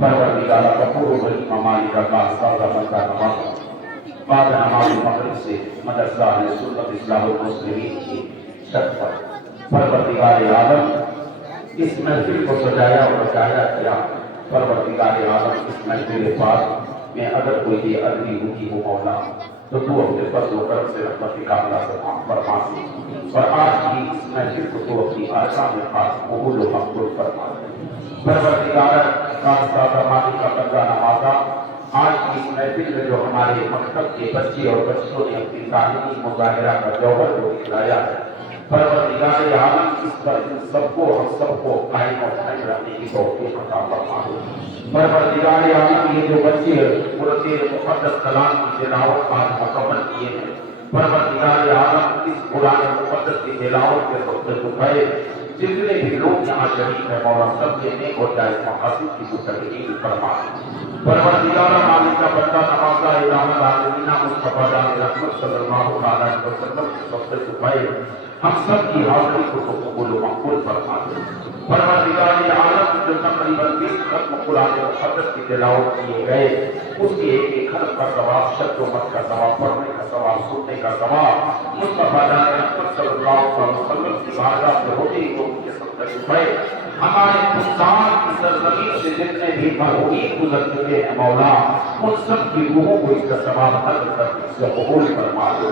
परवरदिगार गफूर रहीम मालिक का सादा बंदा नमाज बाद नमाज मगरिब से मदरसा अहले सुन्नत इस्लाहुल मुस्लिमीन की छत पर परवरदिगार आलम इस महफिल को सजाया और सजाया किया। परवरदिगार आलम इस महफिल पाक में अगर कोई ये अर्जी हुई हो मौला तो तू अपने फर्ज व करम से रहमत का कामला फरमा और आज की इस महफिल को तू अपनी आशा में खास कबूल व मकबूल फरमा। परवरदिगार का सादा मालिक का बंदा नवाजा आज की इस महफिल में जो हमारे मकतब के बच्चे और बच्चों ने अपनी तालीमी मुजाहिरा का जौहर को दिखलाया है, परवरदिगार आलम इस पर इन सबको हम सबको कायम और कायम रहने की तौफीक अता फरमा। परवरदिगार आलम ये जो बच्चे पूरे मुक़द्दस कलाम की तिलावत आज मुकम्मल किए हैं, परवरदिगार आलम इस कुरान मुक़द्दस की तिलावत के वक्त उठाए जितने भी लोग यहाँ शरीक है मौला सब के नेक और जायज़ मकासद की मुतक़ीन फरमा। परवरदिगार मालिक का बंदा नवाज़ा इलाहुल आलमीन मुस्तफ़ा जान रहमत सल्लल्लाहु अलैहि वसल्लम के सबसे उठाए हम सब की हाज़िरी को कबूल व मक़बूल फरमा। परवरदिगार आलम जो तकरीबन 20 खत्म कुरान मुक़द्दस की तिलावत किए गए उसके एक खत्म का सवाब शब्द मत का सवाब पढ़ने का सवाब सुनने का सवाब मुस्तफ़ा जान रहमत सल्लल्लाहु अलैहि वसल्लम की बारगाह से होते ही उनके सबसे उठाए हमारे कुफ़ार की सरज़मीन से जितने भी मरहूमीन गुज़र चुके हैं मौला उन सब की रूहों को इसका सवाब नज़र कर इसका कबूल फरमा दो।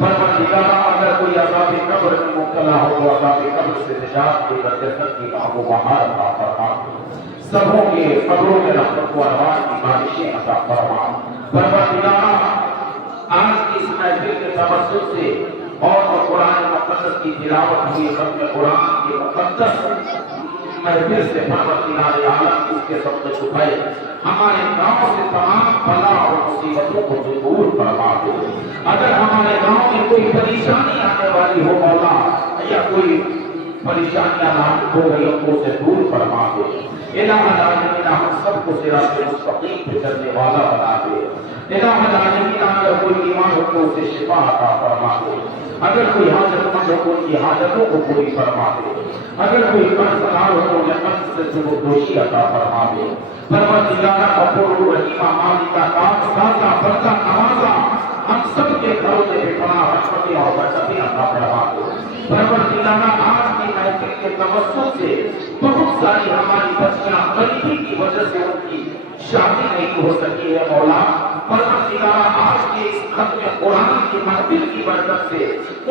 परवरदिगार अगर कोई अज़ाब कब्र में मुब्तला हो तो अज़ाब कब्र से निजात देकर जन्नत की बागो बहार अता फरमा। सबों के कब्रों में रहमत व रहमान की बारिशें अता फरमा। परवरदिगार आज की इस महफिल के तवज्जुह से और कुरान मुक़द्दस की तिलावत हुई खत्म कुरान की मुक़द्दस महफिल से परवरदिगार आलम इसके सबसे छुपाए हमारे गांव से तमाम बला और मुसीबतों को दूर फरमा दो। अगर हमारे गांव में कोई परेशानी आने वाली हो मौला या कोई परेशानियां लाभ हो रही हो उसे दूर फरमा दो। इलाहा हम सब हमको सिरात मुस्तकीम पे चलने वाला बना दे। इलाहा आलमीन, अगर कोई बीमार हो तो उसे शिफा अता फरमा दे। अगर कोई हाजतमंद हो तो उनकी हाजतों को पूरी फरमा दे। अगर कोई कर्जदार हो तो उन्हें कर्ज से सुबुदोशी अता फरमा दे। परवरदिगार गफूर रहीम मालिका काफ़िज़ा बरका नवाज़ा हम सब के घरों में बेपनाह रहमतें और बरकतें अता फरमा दे। परवरदिगार आज की महफिल के तवस्सुल से बहुत सारी हमारी बच्चियां गरीबी की वजह से उनकी शादी नहीं हो सकी है मौला। परवरदिगार आज के इस खत्म कुरान की महफिल की बरकत से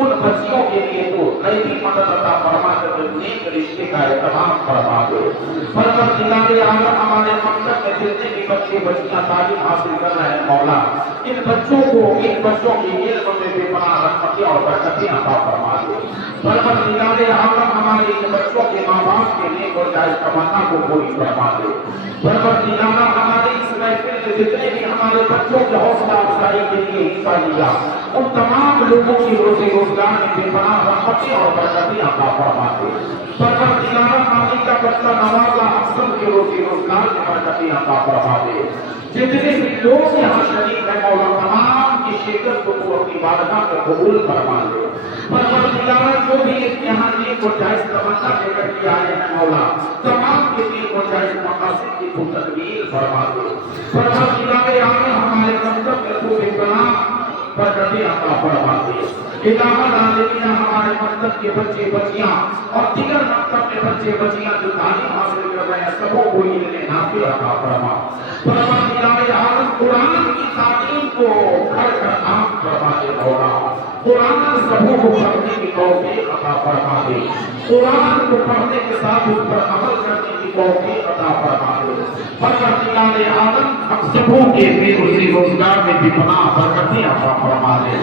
उन बच्चियों के लिए तो नई मदद अता फरमा कर नेक रिश्ते का एहतमाम फरमा दे। परवरदिगार आलम, हमारे मकसद में जितने भी बच्चे बच्चियां तालीम हासिल कर रहे हैं मौला, इन बच्चों की इल्म में बेपनाह रहमतें और बरकतें अता फरमा दे। परवरदिगार आलम, हमारे इन बच्चों के माँ बाप के लिए और जायज तमन्ना को पूरी फरमा दे। परवरदिगार हमारे इस महफिल में जितने भी हमारे बच्चों के हौसला अफजाई के लिए हिस्सा लिया, उन तमाम लोगों की रोजी रोजगार में बेपनाह रहमतें और बरकतें अता फरमा दे। परवरदिगार मालिक का बच्चा नवाज़ा अक्सर के रोजी रोजगार में बरकतें अता फरमा दे। जितने भी लोग यहाँ शरीक है मौला, तमाम की शिरकत को तू अपनी बारगाह में कबूल फरमा ले। परवरदिगार जो भी यहाँ नेक और जायज तमन्ना लेकर के आए हैं मौला, तमाम के नेक और जायज मकासद की तू तकमील फरमा दे। परवरदिगार आलम, हमारे मकसद में तू बेपनाह बरकतें अता फरमा दे। इलाहा आलमीन, हमारे मकसद के बच्चे बच्चियां और दीगर मकसद के बच्चे बच्चियां जो तालीम हासिल कर रहे हैं, सबों को इल्म नाफिअ अता फरमा। परवरदिगार आलम, कुरान की तालीम को घर घर आम फरमा दे मौला। कुरान सबों को पढ़ने की तौफीक अता फरमा दे। कुरान को पढ़ने के साथ उस पर अमल करने की तौफीक अता फरमा दे। परवरदिगार आलम, हम सबों के रोजी रोजगार में बेपनाह बरकतें अता फरमा दे।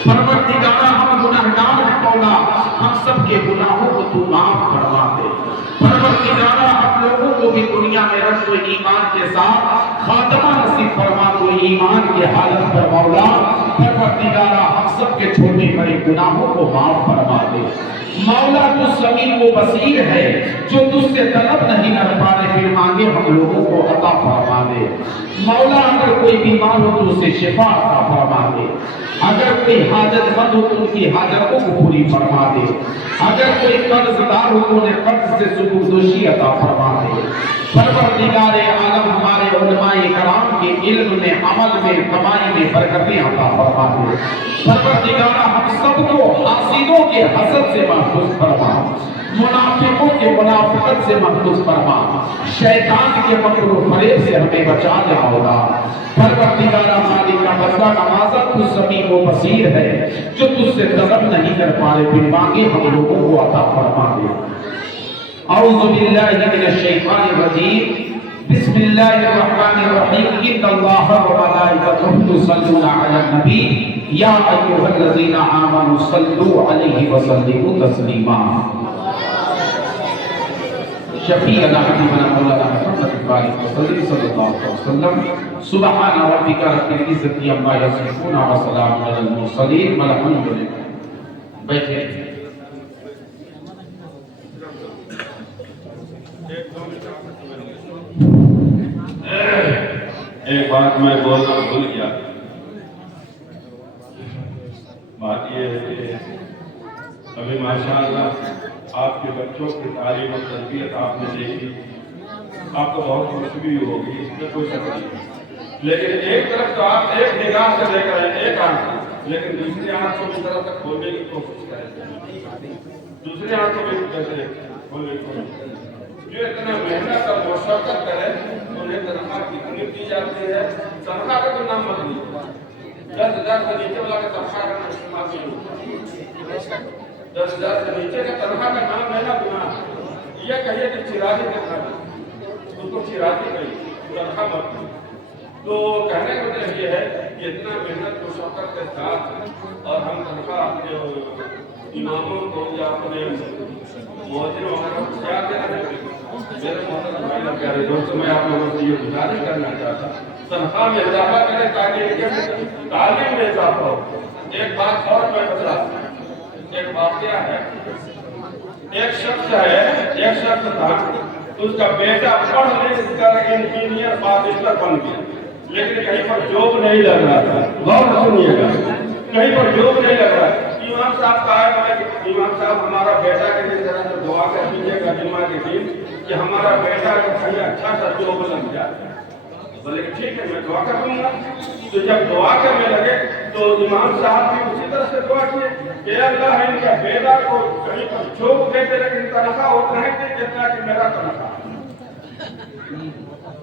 परवरदिगार, हम गुनाहगार हैं मौला, हम सब के गुनाहों को तू माफ फरमा दे। परवरदिगार, हम लोगों को भी दुनिया में रस्म ईमान के साथ खात्मा नसीब फरमा दो, ईमान के हालत पर मौला। परवरदिगार, हम सब के छोटे बड़े गुनाहों को माफ फरमा दे मौला। तू समीर वो बसीर है, जो तुझसे तलब नहीं कर पा रहे, फिर मांगे हम लोगों को अता फरमा दे मौला। अगर कोई बीमार हो तो उसे शिफा अता फरमा दे। अगर कोई हाजतमंद हो तो उनकी हाजतों को पूरी फरमा दे। अगर कोई कर्जदार हो तो उन्हें कर्ज से सुबुदोशी अता फरमा दे। परवरदिगार आलम, हमारे उलमाए कराम के इल्म में, अमल में, कमाई में बरकतें अता फरमा दे। परवरदिगार, हम सबको हासिदों के हसद से महफूज फरमा, मुनाफिकों के मुनाफिकत से महफूज फरमा, शैतान के मकर व फरेब से हमें बचा ले मौला। परवरदिगार मालिक का बंदा नवाज़ा, तू समीअ व बसीर है, जो तुझसे तलब नहीं कर पा रहे, फिर मांगे हम लोगों को अता फरमा दे। औज़ु बिल्लाहि मिनश शैतानिर रजीम, बिस्मिल्लाहिर रहमानिर रहीम। इन्नल्लाहा व मलाइकतहु युसल्लूना अलन नबी, या अय्युहल्लज़ीना आमनू सल्लू अलैहि व सल्लिमू तस्लीमा। शफीअना हबीबना मौलाना मुहम्मद सल्लल्लाहु अलैहि वसल्लम। सुब्हान रब्बिका रब्बिल इज्जति अम्मा यसिफून व सलामुन अलल मुरसलीन वल्हम्दुलिल्लाह। बैठे। एक बात मैं बोलना भूल गया। बात यह है कि अभी माशाअल्लाह आपके बच्चों की तालीम और तरबियत आपने देखी, आपको बहुत खुशी भी होगी, इसमें कोई शक नहीं। लेकिन एक तरफ तो आप एक निगाह से देख रहे हैं, एक आंख से, लेकिन दूसरी आंख को इस तरह तक खोलने की कोशिश करें, दूसरी आंख को भी कैसे खोलने की कोशिश करें। जो इतना मेहनत और मशक्कत करे, उन्हें तनख्वाह कितनी दी जाती है? तनख्वाह का तो नाम मत लीजिए। 10,000 से नीचे वाला का तनख्वाह का नाम इस्तेमाल नहीं होता। 10,000 से नीचे का तनख्वाह का नाम है ना गुनाह। यह कहिए कि चिरागी तनख्वाह, उसको चिरागी कहिए, तनख्वाह मत। तो कहने का मतलब ये है कि इतना मेहनत मशक्कत के साथ और हम तनख्वाह अपने इमामों को या अपने मुअज्जिन वगैरह को क्या दे रहे हैं? मेरे मोहतरम भाई और प्यारे दोस्तों, मैं आप लोगों से ये गुजारिश करना चाहता, तनख्वाह में इजाफा करें ताकि तालीम में इजाफा हो। एक बात और मैं बता, एक वाकया है। एक शख्स था, उसका बेटा पढ़ लिख कर इंजीनियर बारिस्टर बन गया, लेकिन कहीं पर जॉब नहीं लग रहा था। गौर सुनिएगा, कहीं पर जॉब नहीं लग रहा। इमाम साहब कहा कि इमाम साहब हमारा बेटा के लिए जरा सा दुआ कर दीजिएगा जुम्मा के दिन कि हमारा बेटा को कहीं अच्छा सा जॉब लग जाए। बोले ठीक है, मैं दुआ कर दूंगा। तो जब दुआ करने लगे तो इमाम साहब भी उसी तरह से दुआ किए कि अल्लाह इनका बेटा को कहीं पर जॉब देते, लेकिन तनख्वाह उतना ही दे जितना कि मेरा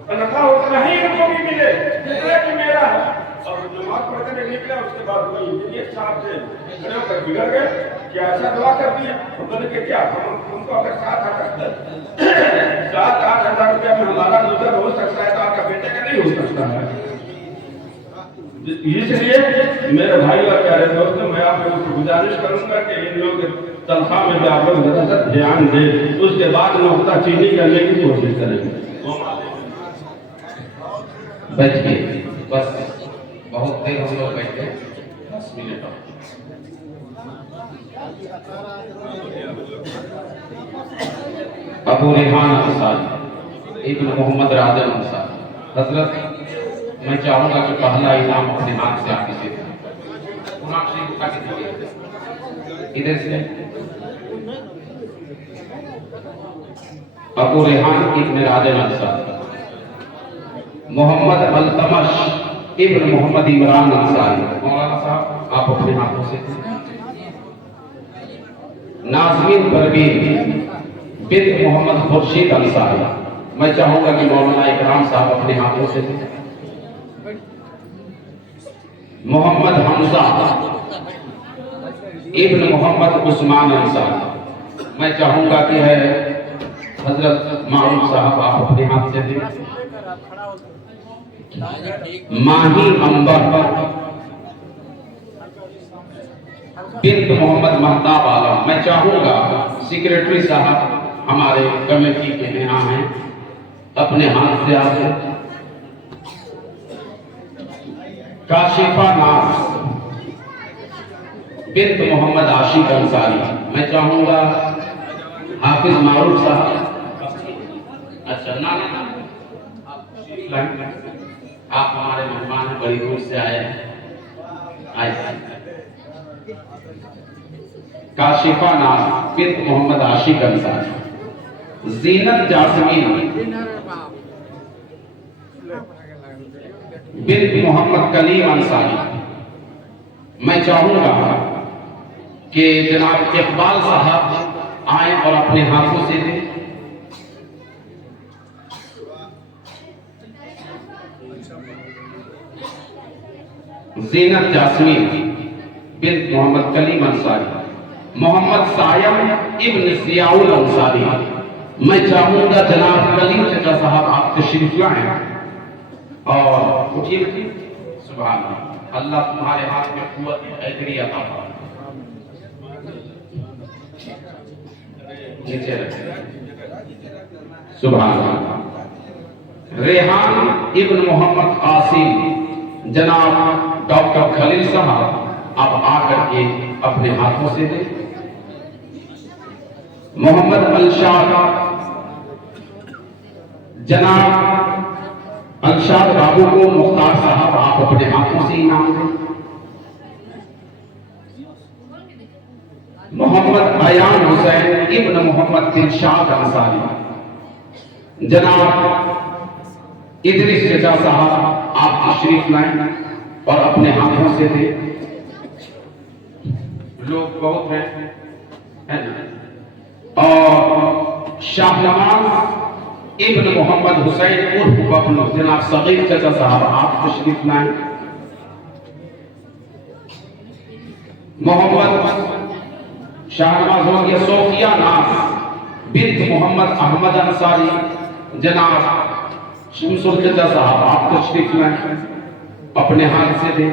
तनख्वाह उतना ही इनको भी मिले जितना कि मेरा है। और नमाज पढ़कर निकला, उसके बाद वो इंजीनियर साहब से खड़े होकर बिगड़ गए कि ऐसा दुआ कर दिया। बोले कि क्या हमको अगर 7-8 हज़ार रुपया में हमारा गुजर हो सकता है तो आपका बेटे का नहीं हो सकता है। इसलिए मेरे भाई और प्यारे दोस्तों, मैं आप लोगों से गुजारिश करूंगा कि इन लोगों के तनख्वाह में भी आप लोग जरा सा ध्यान दें, उसके बाद नुक्ता चीनी करने की कोशिश करेंगे। बैठिए, बस बहुत देर हम लोग बैठे, 10 मिनट। अबू रेहान अंसारी इब्न मोहम्मद राजन अंसारी, हजरत मैं चाहूंगा कि पहला इनाम अपने हाथ से आप इसे कुरान शरीफ का दीजिए इधर से। अबू रेहान इब्न राजन अंसारी, मोहम्मद अल्तमश इब्न मोहम्मद इमरान अंसारी। मौलाना साहब आप अपने हाथों से। नाज़मीन परवीन बिन्त मोहम्मद खुर्शीद अंसारी, मैं चाहूंगा कि मौलाना इकराम साहब अपने हाथों से। मोहम्मद हमजा इब्न मोहम्मद उस्मान अंसारी, मैं चाहूंगा कि है हजरत मारूफ साहब आप अपने हाथ से दें। माही अंबर बिन्त मोहम्मद महताब आलम, मैं चाहूंगा सेक्रेटरी साहब हमारे कमेटी के यहाँ हैं, अपने हाथ से आगे। काशिफा नाज बिन्त मोहम्मद आशिक अंसारी, मैं चाहूंगा हाफिज मारूफ साहब। अच्छा ना आप हमारे मेहमान हैं, बड़ी दूर से आए हैं। काशिफा नाज बिन्त मोहम्मद आशिक अंसारी। जीनत जासमीन बिन्त मोहम्मद कलीम अंसारी, मैं चाहूंगा कि जनाब इकबाल साहब आए और अपने हाथों से दें। जीनत जासमीन बिन्त मोहम्मद कलीम अंसारी। मोहम्मद सायम इब्न जियाउल अंसारी, मैं चाहूंगा जनाब कलीम चचा साहब आप तशरीफ लाएं और उठिए। सुभान अल्लाह, अल्लाह तुम्हारे हाथ में कुव्वत हैदरी अता फरमाए। नीचे रखें। सुभान अल्लाह। रेहान इब्न मोहम्मद कासिम, जनाब डॉक्टर खलील साहब आप आकर के अपने हाथों से दें। मोहम्मद अलशाद, जनाब अलशाद बाबू को मुख्तार साहब आप अपने हाथों से इनाम दें। मोहम्मद अयान हुसैन इब्न मोहम्मद दिलशाद अंसारी, जनाब इदरिस चचा साहब आप तशरीफ लाएं और अपने हाथों से दें। लोग बहुत हैं, है ना। और शाहनवाज इब्न मोहम्मद हुसैन उर्फ बबलू, जनाब सगीर चचा साहब आप तशरीफ लाएं। मोहम्मद शाहनवाज हो गया। सोफिया नाज बिन्त मोहम्मद अहमद अंसारी, जनाब शमसुल चचा साहब आप तशरीफ लाएं, अपने हाथ से दें।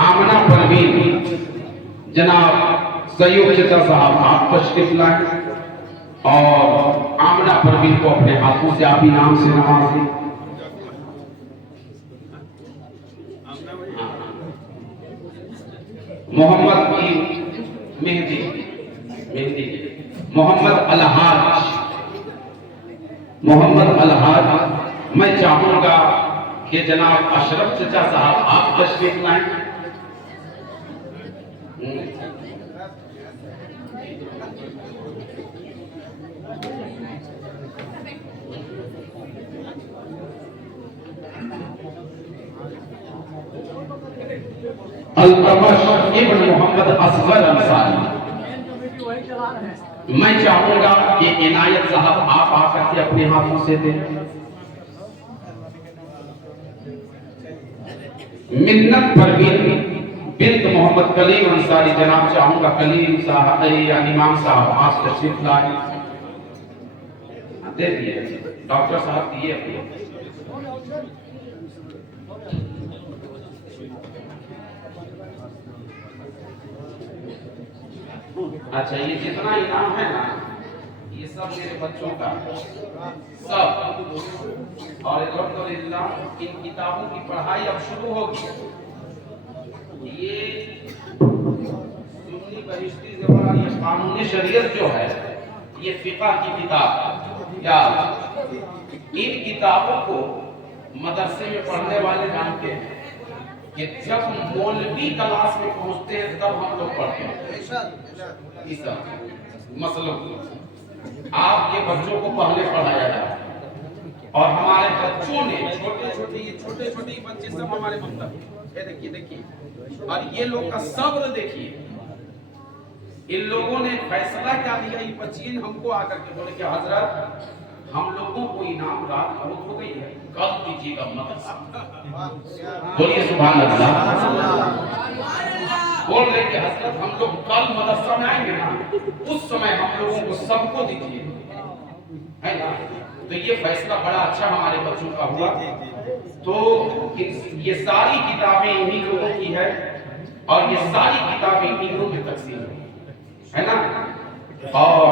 आमना परवीन, जनाब सयूब चचा साहब आप तशरीफ लाएं और आमना परवीन को अपने हाथों से आप इनाम से नवाजें। मोहम्मद की मेहंदी मोहम्मद अलहाज, मैं चाहूंगा कि जनाब अशरफ चचा साहब आप तशरीफ लाएं। अल-अमश इब्न मोहम्मद असगर अंसारी, मैं चाहूंगा कि इनायत साहब आप आकर के अपने हाथों से दें। मिन्नत परवीन बिन्त मोहम्मद कलीम अंसारी, जनाब चाहूंगा कलीम साहब या इमाम साहब आप तशरीफ लाए। दे दिए डॉक्टर साहब दिए अपने। अच्छा, ये जितना इनाम है ना, ये सब मेरे बच्चों का सब, और अल्हम्दुलिल्लाह इन किताबों की पढ़ाई अब शुरू होगी। ये सुन्नी बहिश्ती ज़बान, ये कानूनी शरीयत जो है, ये फिक़ह की किताब, या इन किताबों को मदरसे में पढ़ने वाले जानते हैं कि जब मौलवी क्लास में पहुंचते हैं तब हम लोग पढ़ते हैं इस मसलों को। आपके बच्चों को पहले पढ़ाया जाए, और हमारे बच्चों ने छोटे छोटे बच्चे सब हमारे मतलब, ये देखिए, और ये लोग का सब्र देखिए। इन लोगों ने फैसला क्या दिया, ये बच्चे हमको आकर के बोले कि हजरत हम लोगों को इनाम रात बहुत हो गई है, कल दीजिएगा मदरसा। बोलिए सुभान अल्लाह। बोल रहे कि हजरत हम लोग कल मदरसा में आएंगे ना, उस समय हम लोगों को सबको दीजिए, है ना। तो ये फैसला बड़ा अच्छा हमारे बच्चों का हुआ। तो ये सारी किताबें इन्हीं लोगों की है, और ये सारी किताबें इन्हीं लोगों की तकसीम है ना। और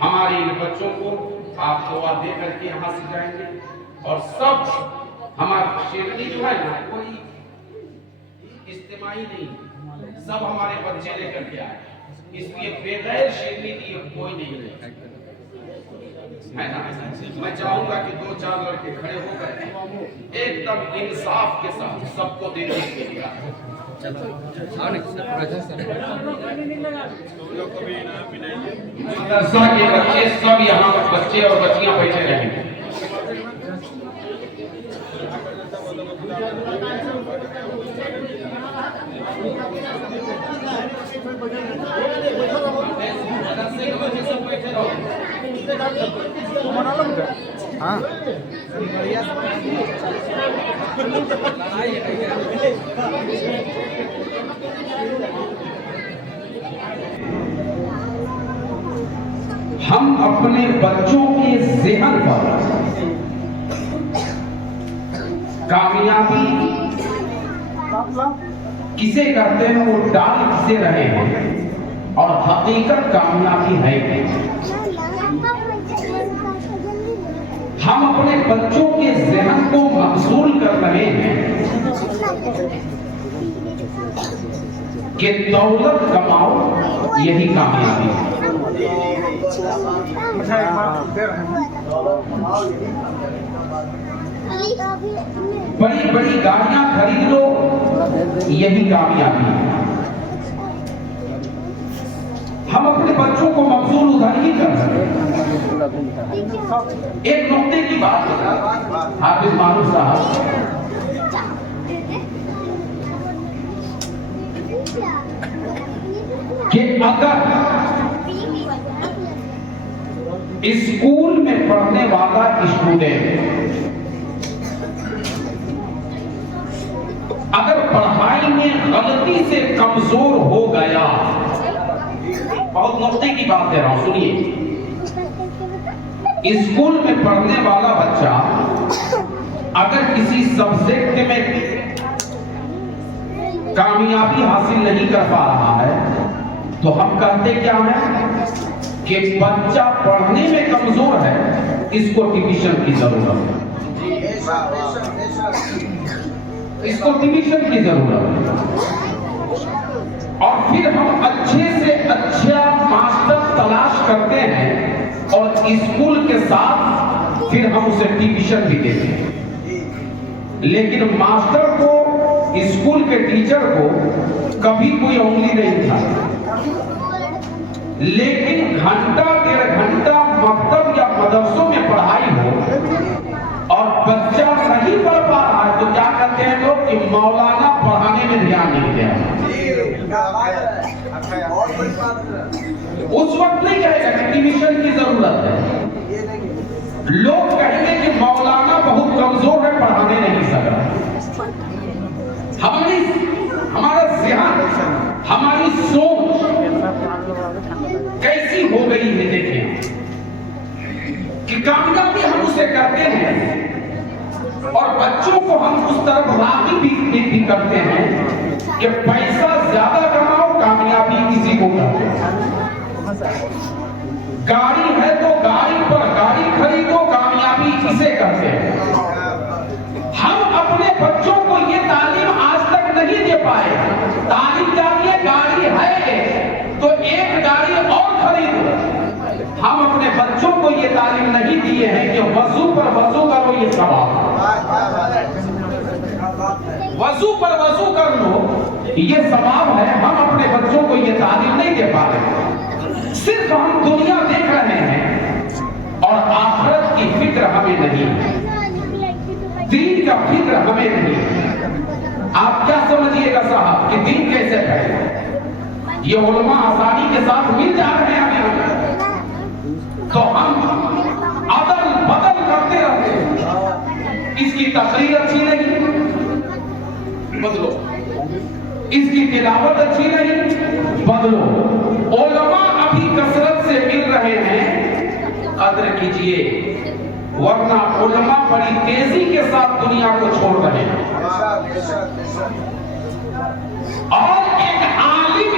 हमारे इन बच्चों को आप दुआ दे करके यहाँ से जाएंगे, और सब हमारा शेरनी जो है ना, कोई इस्तेमाई नहीं, सब हमारे बच्चे लेकर के आए, इसलिए बगैर शेरनी दिए कोई नहीं है ना। मैं चाहूंगा कि 2-4 लड़के खड़े होकर एकदम इंसाफ के साथ सबको देने के लिए मदरसा के बच्चे सब यहाँ बच्चे और बच्चियां बैठे रहेंगे। हाँ हम अपने बच्चों के ज़हन पर कामयाबी किसे कहते हैं, वो डाल किसे रहे हैं, और हकीकत कामयाबी है क्या। हम अपने बच्चों के ज़हन को मकसूल कर रहे हैं कि दौलत कमाओ यही कामयाबी है। बड़ी बड़ी गाड़ियां खरीद लो यही कामयाबी है। हम अपने बच्चों को मकसूल उधर ही कर रहे हैं। एक नुक्ते की बात हाफिज मारूफ साहब, कि अगर स्कूल में पढ़ने वाला स्टूडेंट अगर पढ़ाई में गलती से कमजोर हो गया, बहुत नुक्ते की बात कह रहा हूं, सुनिए। स्कूल में पढ़ने वाला बच्चा अगर किसी सब्जेक्ट में कामयाबी हासिल नहीं कर पा रहा है, तो हम कहते क्या है कि बच्चा पढ़ने में कमजोर है, इसको ट्यूशन की जरूरत है, इसको ट्यूशन की जरूरत है। और फिर हम अच्छे से अच्छा मास्टर तलाश पास करते हैं और स्कूल के साथ फिर हम उसे ट्यूशन भी देते हैं। लेकिन मास्टर को, स्कूल के टीचर को कभी कोई उंगली नहीं था। लेकिन घंटा 1.5 घंटा मकतब या मदरसों में पढ़ाई हो और बच्चा नहीं पढ़ पा रहा है तो क्या कहते हैं लोग कि मौलाना पढ़ाने में ध्यान नहीं दिया। उस वक्त नहीं कहेगा कि ट्यूशन की जरूरत है, लोग कहेंगे कि मौलाना बहुत कमजोर है, पढ़ाने नहीं सका। हमारा ज़हन, हमारी सोच कैसी हो गई है। देखिए कि कामयाबी हम उसे करते हैं और बच्चों को हम उस तरफ राग़िब भी करते हैं कि पैसा ज्यादा कमाओ, कामयाबी किसी को करते हैं। गाड़ी है तो गाड़ी पर गाड़ी खरीदो, कामयाबी किसे कहते हैं। हम अपने बच्चों को ये तालीम आज तक नहीं दे पाए। तालीम चाहिए, गाड़ी है तो एक गाड़ी और खरीदो। हम अपने बच्चों को ये तालीम नहीं दिए हैं कि वजू पर वजू करो, ये सवाब। वजू पर वजू कर लो, ये सवाब है। हम अपने बच्चों को ये तालीम नहीं दे पा रहे। सिर्फ हम दुनिया देख रहे हैं और आखिरत की फिक्र हमें नहीं है, दीन का फिक्र हमें नहीं है। आप क्या समझिएगा साहब कि दीन कैसे है? ये उलमा आसानी के साथ मिल जा रहे हैं तो हम अदल बदल करते रहते हैं। इसकी तकरीर अच्छी नहीं, बदलो। इसकी तिलावत अच्छी नहीं, बदलो। उलमा अभी कसरत से मिल रहे हैं, कद्र कीजिए, वरना उलमा बड़ी तेजी के साथ दुनिया को छोड़ रहे हैं। और एक आलिम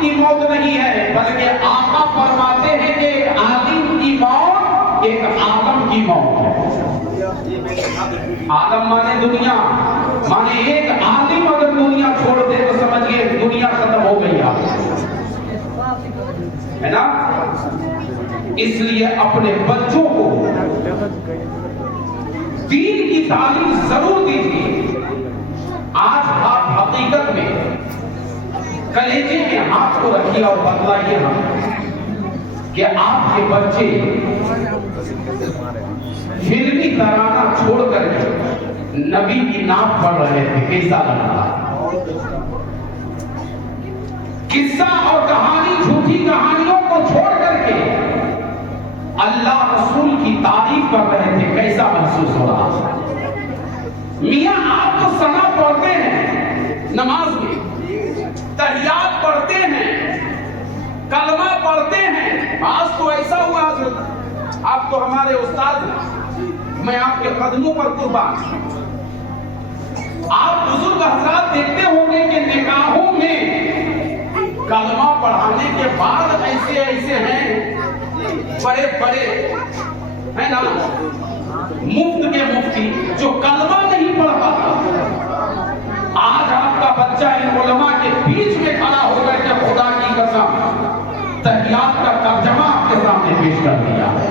की मौत नहीं है, बल्कि आका फरमाते हैं कि एक आलिम की मौत एक आलम की मौत है। आलम माने दुनिया, माने एक आलिम अगर दुनिया छोड़ दे तो समझिए दुनिया खत्म हो गई है ना। इसलिए अपने बच्चों को दीन की तालीम जरूर दीजिए। आज आप हकीकत में कलेजे में हाथ को रखिए और बतलाइए हम कि आपके बच्चे फिल्मी तराना छोड़ करके नबी की नाम पढ़ रहे थे, कैसा लग रहा? किस्सा और कहानी, झूठी कहानियों को छोड़ करके अल्लाह रसूल की तारीफ कर रहे थे, कैसा महसूस हो रहा? मियां आप तो सना पढ़ते हैं, नमाज में तहियात पढ़ते हैं, कलमा पढ़ते हैं। आज तो ऐसा हुआ, आप तो हमारे उस्ताद हैं, मैं आपके कदमों पर कुर्बान। आप बुजुर्ग हज़रात देखते होंगे कि निकाहों में कलमा पढ़ाने के बाद ऐसे ऐसे हैं बड़े बड़े, है ना, मुफ्त के मुफ्ती जो कलमा नहीं पढ़ पाता। आज आपका बच्चा इन उलमा के बीच में खड़ा होकर के खुदा की कसम तहियात का तर्जमा आपके सामने पेश कर दिया है,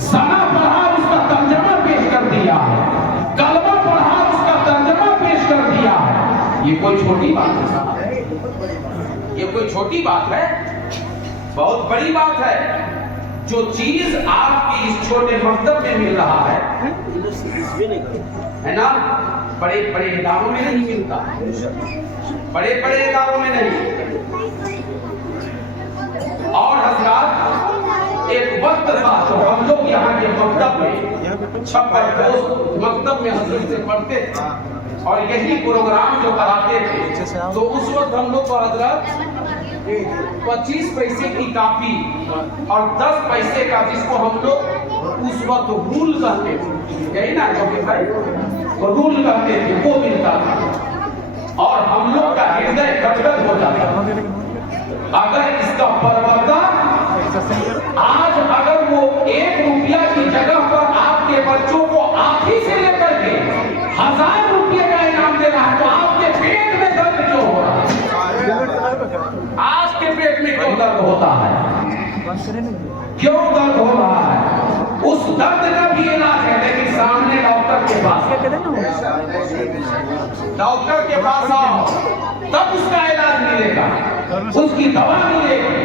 सना पढ़ा उसका तर्जमा पेश कर दिया है, कलमा पढ़ा उसका तर्जमा पेश कर दिया है। ये कोई छोटी बात है? ये कोई छोटी बात है? बहुत बड़ी बात है। जो चीज आपकी इस छोटे मकतब में मिल रहा है ना, बड़े बड़े इदारों में नहीं मिलता, बड़े बड़े इदारों में नहीं। और हज़रात एक वक्त था तो हम लोग यहाँ के मकतब में छप्पर दोस्त मकतब में हज़रत से पढ़ते थे और यही प्रोग्राम जो कराते थे, तो उस वक्त हम लोग को हज़रत 25 पैसे की कापी और 10 पैसे का, जिसको हम लोग उस वक्त रूल कहते थे, यही ना भाई, तो रूल कहते थे, वो मिलता था और हम लोग का हृदय गदगद हो जाता था। अगर इसका परवरदा आज अगर वो 1 रुपया की जगह पर आपके बच्चों को आप ही से लेकर के 1000 रुपये का इनाम देना है तो आपके पेट में दर्द क्यों हो रहा है? आज के पेट में क्यों दर्द होता है, क्यों दर्द हो रहा है, उस दर्द का भी इलाज है। लेकिन सामने डॉक्टर के पास आओ, तब उसका इलाज मिलेगा, उसकी दवा मिलेगी।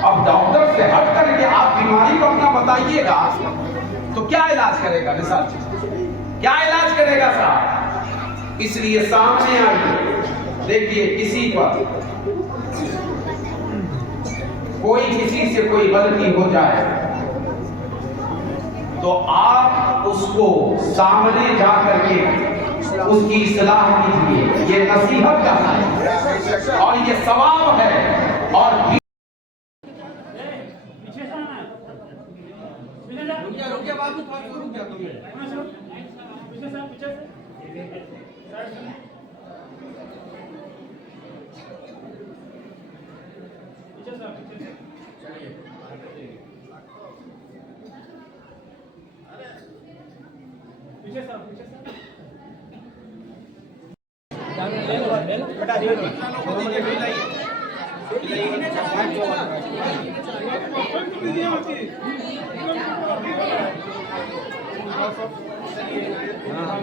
अब डॉक्टर से हट करके आप बीमारी को अपना बताइएगा तो क्या इलाज करेगा निसार जी, क्या इलाज करेगा साहब? इसलिए सामने आइए, देखिए किसी पर कोई किसी से कोई गलती हो जाए तो आप उसको सामने जा करके उसकी इस्लाह कीजिए। ये नसीहत का है और ये सवाब है। और रुकिए बाबू, रुक जा तुम।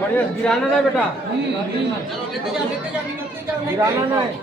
बढ़िया गिराना नहीं बेटा, गिराना नहीं।